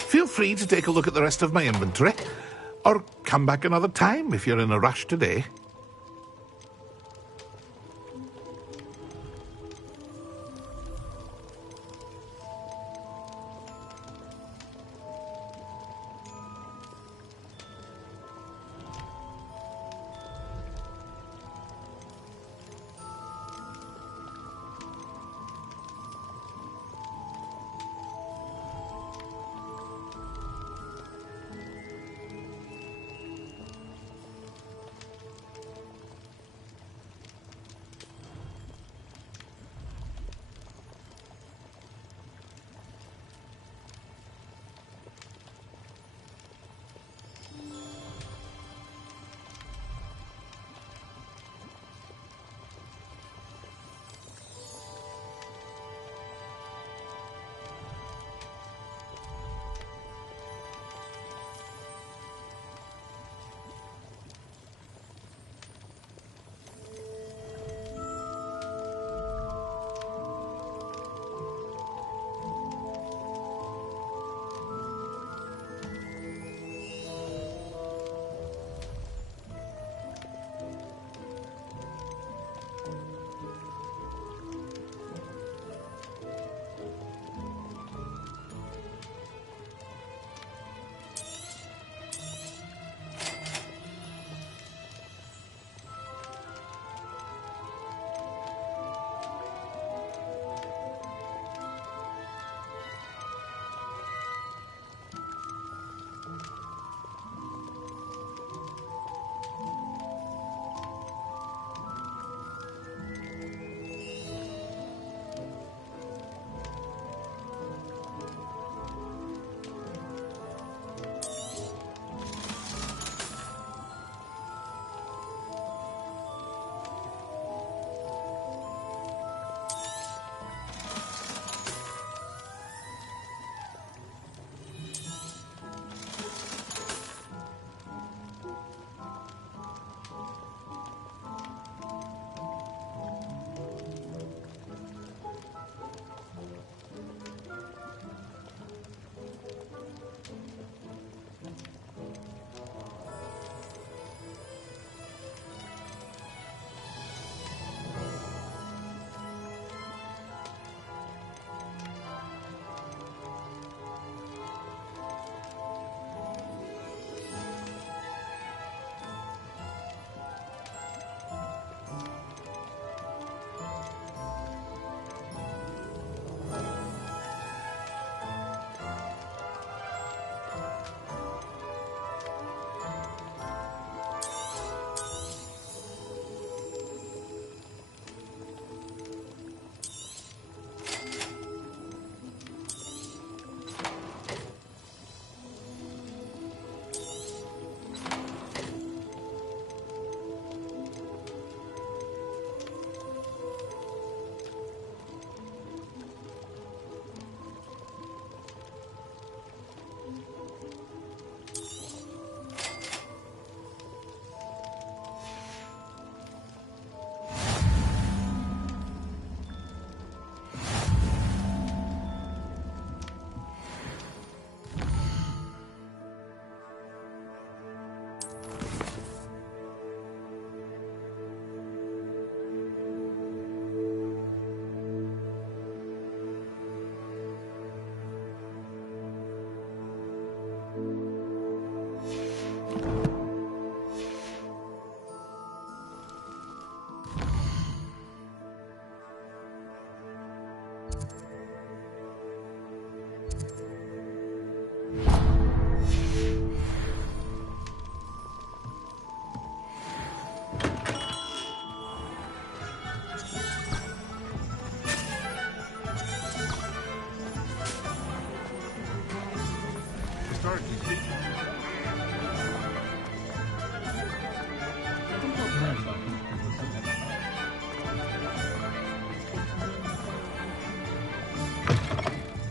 Feel free to take a look at the rest of my inventory, or come back another time if you're in a rush today.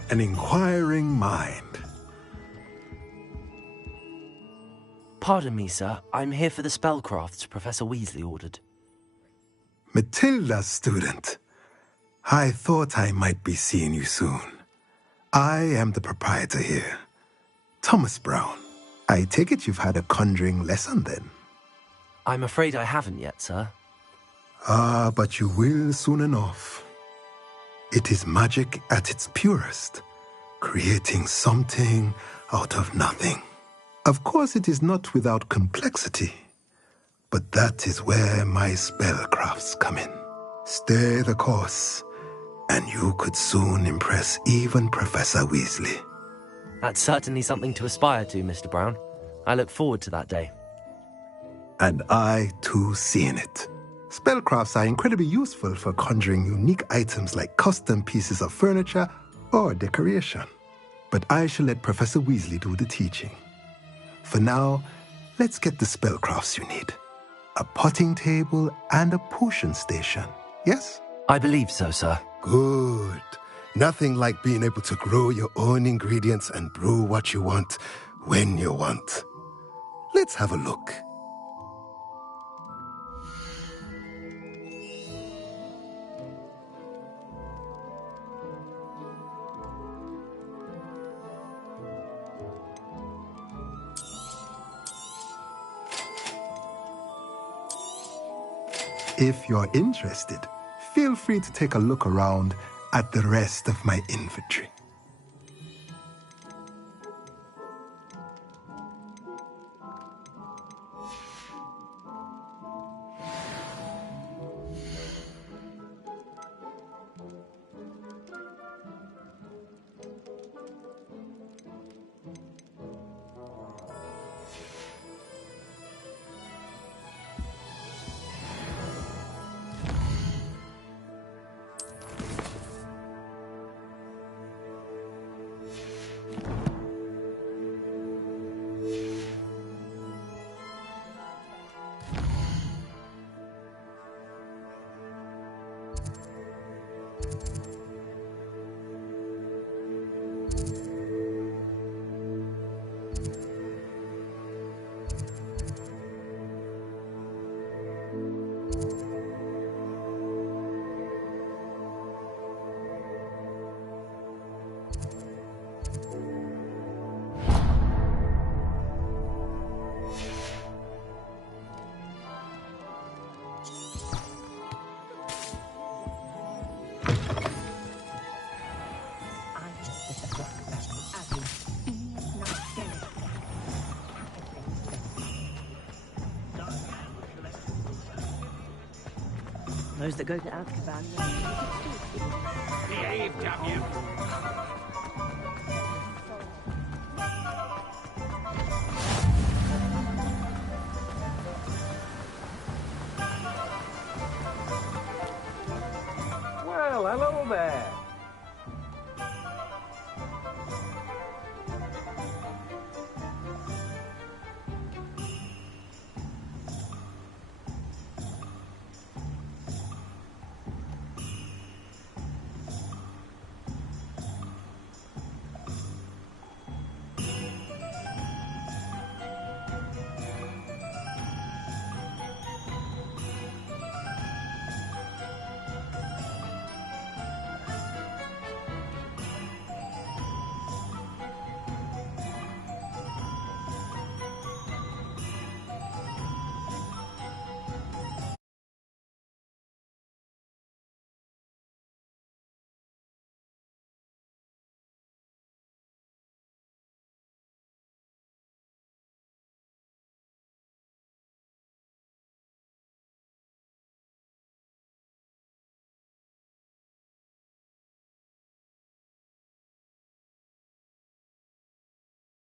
An inquiring mind. Pardon me, sir. I'm here for the spellcrafts Professor Weasley ordered. Matilda's student. I thought I might be seeing you soon. I am the proprietor here, Thomas Brown. I take it you've had a conjuring lesson then? I'm afraid I haven't yet, sir. Ah, but you will soon enough. It is magic at its purest, creating something out of nothing. Of course, it is not without complexity, but that is where my spellcrafts come in. Stay the course, and you could soon impress even Professor Weasley. That's certainly something to aspire to, Mr. Brown. I look forward to that day. And I, too, seeing it. Spellcrafts are incredibly useful for conjuring unique items like custom pieces of furniture or decoration. But I shall let Professor Weasley do the teaching. For now, let's get the spellcrafts you need. A potting table and a potion station, yes? I believe so, sir. Good. Nothing like being able to grow your own ingredients and brew what you want when you want. Let's have a look. If you're interested, feel free to take a look around at the rest of my inventory. Those that go to Azkaban. Behave, damn you!